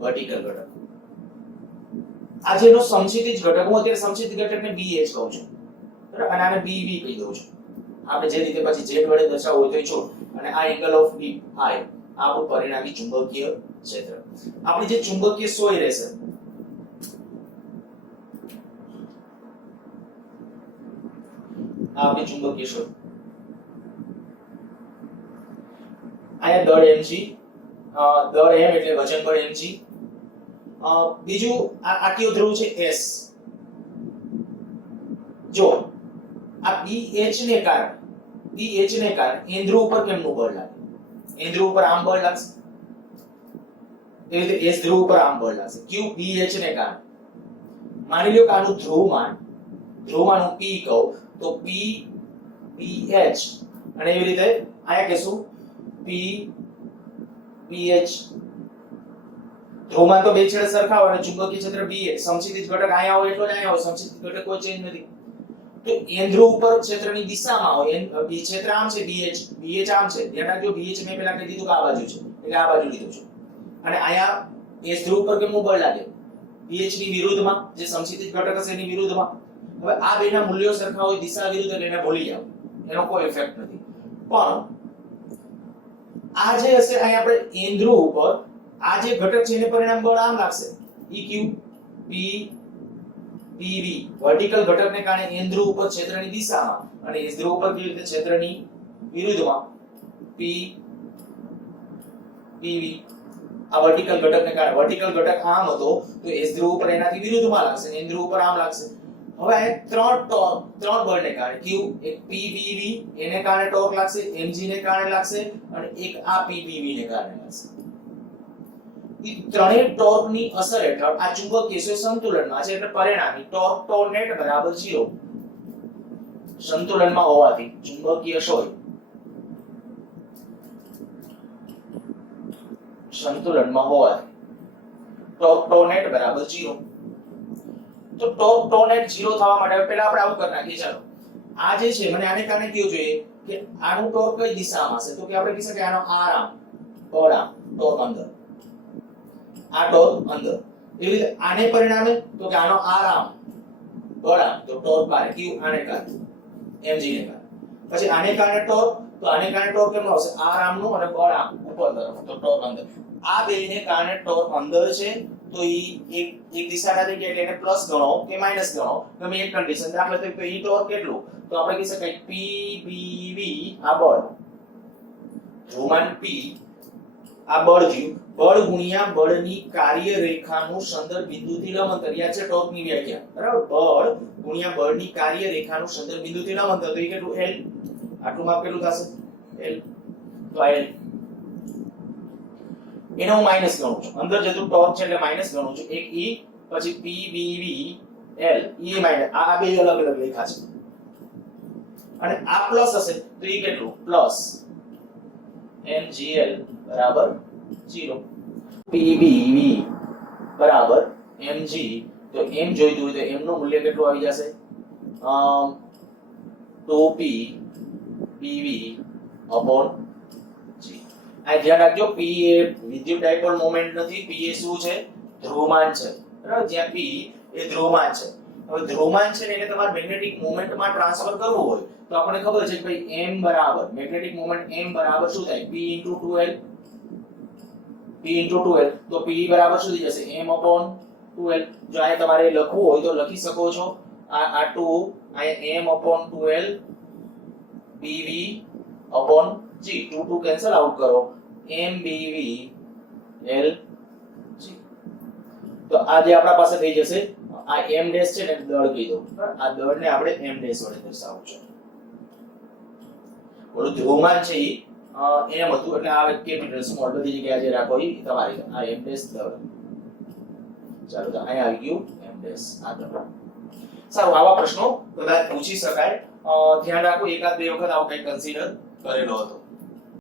વર્ટિકલ ઘટક આ જેનો સમસીધી જ ઘટક હું અત્યારે સમસીધી ઘટકને BH કહું છું બરાબર અને આને BV કહી દઉં છું આપણે જે રીતે પછી z વડે દર્શાવવું હોય તો છોડ અને આ એંગલ ઓફ D I આપણું પરિણામી ચુંબકીય ક્ષેત્ર આપણી જે ચુંબકીય સોય રહેશે આપણી ચુંબકીય સોય આયા દળ mg દળ m એટલે વજન બળ mg બીજું આ કયો ધ્રુવ છે s જો આ BH ને કારણે n ધ્રુવ ઉપર કેમનું બળ લાગે n ધ્રુવ ઉપર આમ બળ લાગશે એ રીતે s ધ્રુવ ઉપર આમ બળ લાગશે q BH ને કારણે માની લો કે આનું ધ્રુવમાન હું p કહું તો p BH અને એવી રીતે આયા કહેશું p BH ધ્રુવમાન તો બે છેડે સરખા હોય અને ચુંબકીય ક્ષેત્ર BH સમસીધી ઘટક આયા હોય એટલો જ આયા હોય સમસીધી ઘટક કોઈ ચેન્જ નથી તો n ધ્રુવ ઉપર ક્ષેત્રની દિશામાં હોય n b ક્ષેત્ર આમ છે BH આમ છે ધ્યાન રાખજો BH મેં પહેલા કહી દીધું કે આ બાજુ છે એટલે આ બાજુ લીધું છે અને આયા s ધ્રુવ પર કેમનું બળ લાગે pH ની વિરુદ્ધમાં જે સમક્ષિતિજ ઘટક હશે એની વિરુદ્ધમાં. હવે આ બેના મૂલ્યો સરખા હોય દિશા વિરુદ્ધ એટલે એને ભૂલી જાવ, એનો કોઈ ઇફેક્ટ નથી. પણ આ જે હશે અહીં આપણે n ધ્રુવ ઉપર આ જે ઘટક છે એને પરિણામ બળ આમ લાગશે EQ P PV વર્ટિકલ ઘટકને કારણે n ધ્રુવ ઉપર ક્ષેત્રની દિશામાં અને s ધ્રુવ ઉપર કેવી રીતે ક્ષેત્રની વિરુદ્ધમાં P PV. આ વર્ટિકલ ઘટકને કારણે વર્ટિકલ ઘટક આમ હતો તો s ધ્રુવ ઉપર એનાથી વિરુદ્ધમાં લાગશે અને n ધ્રુવ ઉપર આમ લાગશે. હવે આ ત્રણ બળને કારણે q એક PVV એને કારણે ટોર્ક લાગશે, mg ને કારણે લાગશે અને એક આ PPV ને કારણે લાગશે. ઈ ત્રણેય ટોર્કની અસર હેઠળ આ ચુંબકીય ક્ષેત્ર સંતુલનમાં છે એટલે પરિણામી ટોર્ક ટો નેટ બરાબર 0. સંતુલનમાં હોવાથી ચુંબકીય ક્ષોય સંતુલનમાં હોવાથી ટોર્ક ટો નેટ બરાબર 0. તો ટોર્ક ટો નેટ 0 થવા માટે પહેલા આપણે આવું કરી નાખીએ. ચાલો આ જે છે મને આને કારણે કેવું જોઈએ કે આનું ટોર્ક કઈ દિશામાં હશે તો કે આપણે કહી શકીએ આનો આરામ બળામ ટોર્ક અંદર, આ ટોર્ક અંદર. એવી રીતે આને પરિણામે તો કે આનો આરામ બળામ તો ટોર્ક બહાર q આને કારણે mg ને કારણે. પછી આને કારણે ટોર્ક તો આને કારણે ટોર્ક કેમનો હશે આરામનું અને બળામ ઉપર તરફ તો ટોર્ક અંદર. આ બેને કારણે ટોર્ક અંદર છે તો ઈ એક દિશાના થઈ ગયા એટલે એને પ્લસ ગણો કે માઈનસ ગણો ગમે એક કન્ડિશન. દાખલા તરીકે ઈ ટોર્ક કેટલું તો આપણે કહી શકાય PBV આ બળ ધ્રુવમાન P આ બળ થયું બળ ગુણ્યા બળની કાર્ય રેખાનું સંદર્ભ બિંદુથી લંબંતર. યાદ છે ટોર્કની વ્યાખ્યા બરાબર બળ ગુણ્યા બળની કાર્ય રેખાનું સંદર્ભ બિંદુથી લંબંતર તો એ કેટલું L આટલું માપ કેટલું થશે L તો આ L એને હું માઈનસ ગણું છું અંદર જતું ટોર્ક છે એટલે માઈનસ ગણું છું એક E પછી PBV L E માઈનસ આ બે અલગ અલગ રેખા છે અને આ પ્લસ હશે તો એ કેટલું પ્લસ MgL બરાબર 0 PBV બરાબર mg તો m જોઈતું હોય તો m નું મૂલ્ય કેટલું આવી જશે 2p PV upon g. આ ધ્યાન રાખજો p એ વિદ્યુત ડાયપોલ મોમેન્ટ નથી, p એ શું છે ધ્રુવમાન છે બરાબર. જ્યાં p એ ધ્રુવમાન છે. હવે ધ્રુવમાન છે ને એને તમારે મેગ્નેટિક મોમેન્ટ માં ટ્રાન્સફર કરવું હોય તો આપણને ખબર છે કે ભાઈ m બરાબર મેગ્નેટિક મોમેન્ટ m બરાબર શું થાય p 2l p 2l તો p બરાબર શું થઈ જશે m upon 2l. જો આ તમારે લખવું હોય તો લખી શકો છો આ 2 આ m upon 2l pv upon g 2 cancel out કરો mbv l g. તો આ જે આપણા પાસે થઈ જશે આ m ડેશ છે ને દળ કહી દો આ દળને આપણે m ડેશ વડે દર્શાવવું છે. ઓલું ધ્રુવમાન છે ઈ m હતું એટલે આ કેપિટલ સ્મોલ બધી જગ્યાએ જે રાખો ઈ તમારી આ m ડેશ દળ. ચાલો તો અહીંયા આવી ગયું m ડેશ આ દળ. સારું આવા પ્રશ્નો કદાચ પૂછી શકાય. ધ્યાન રાખો એકાદ બે વખત આવું કંઈક કન્સિડર કરેલો હતો.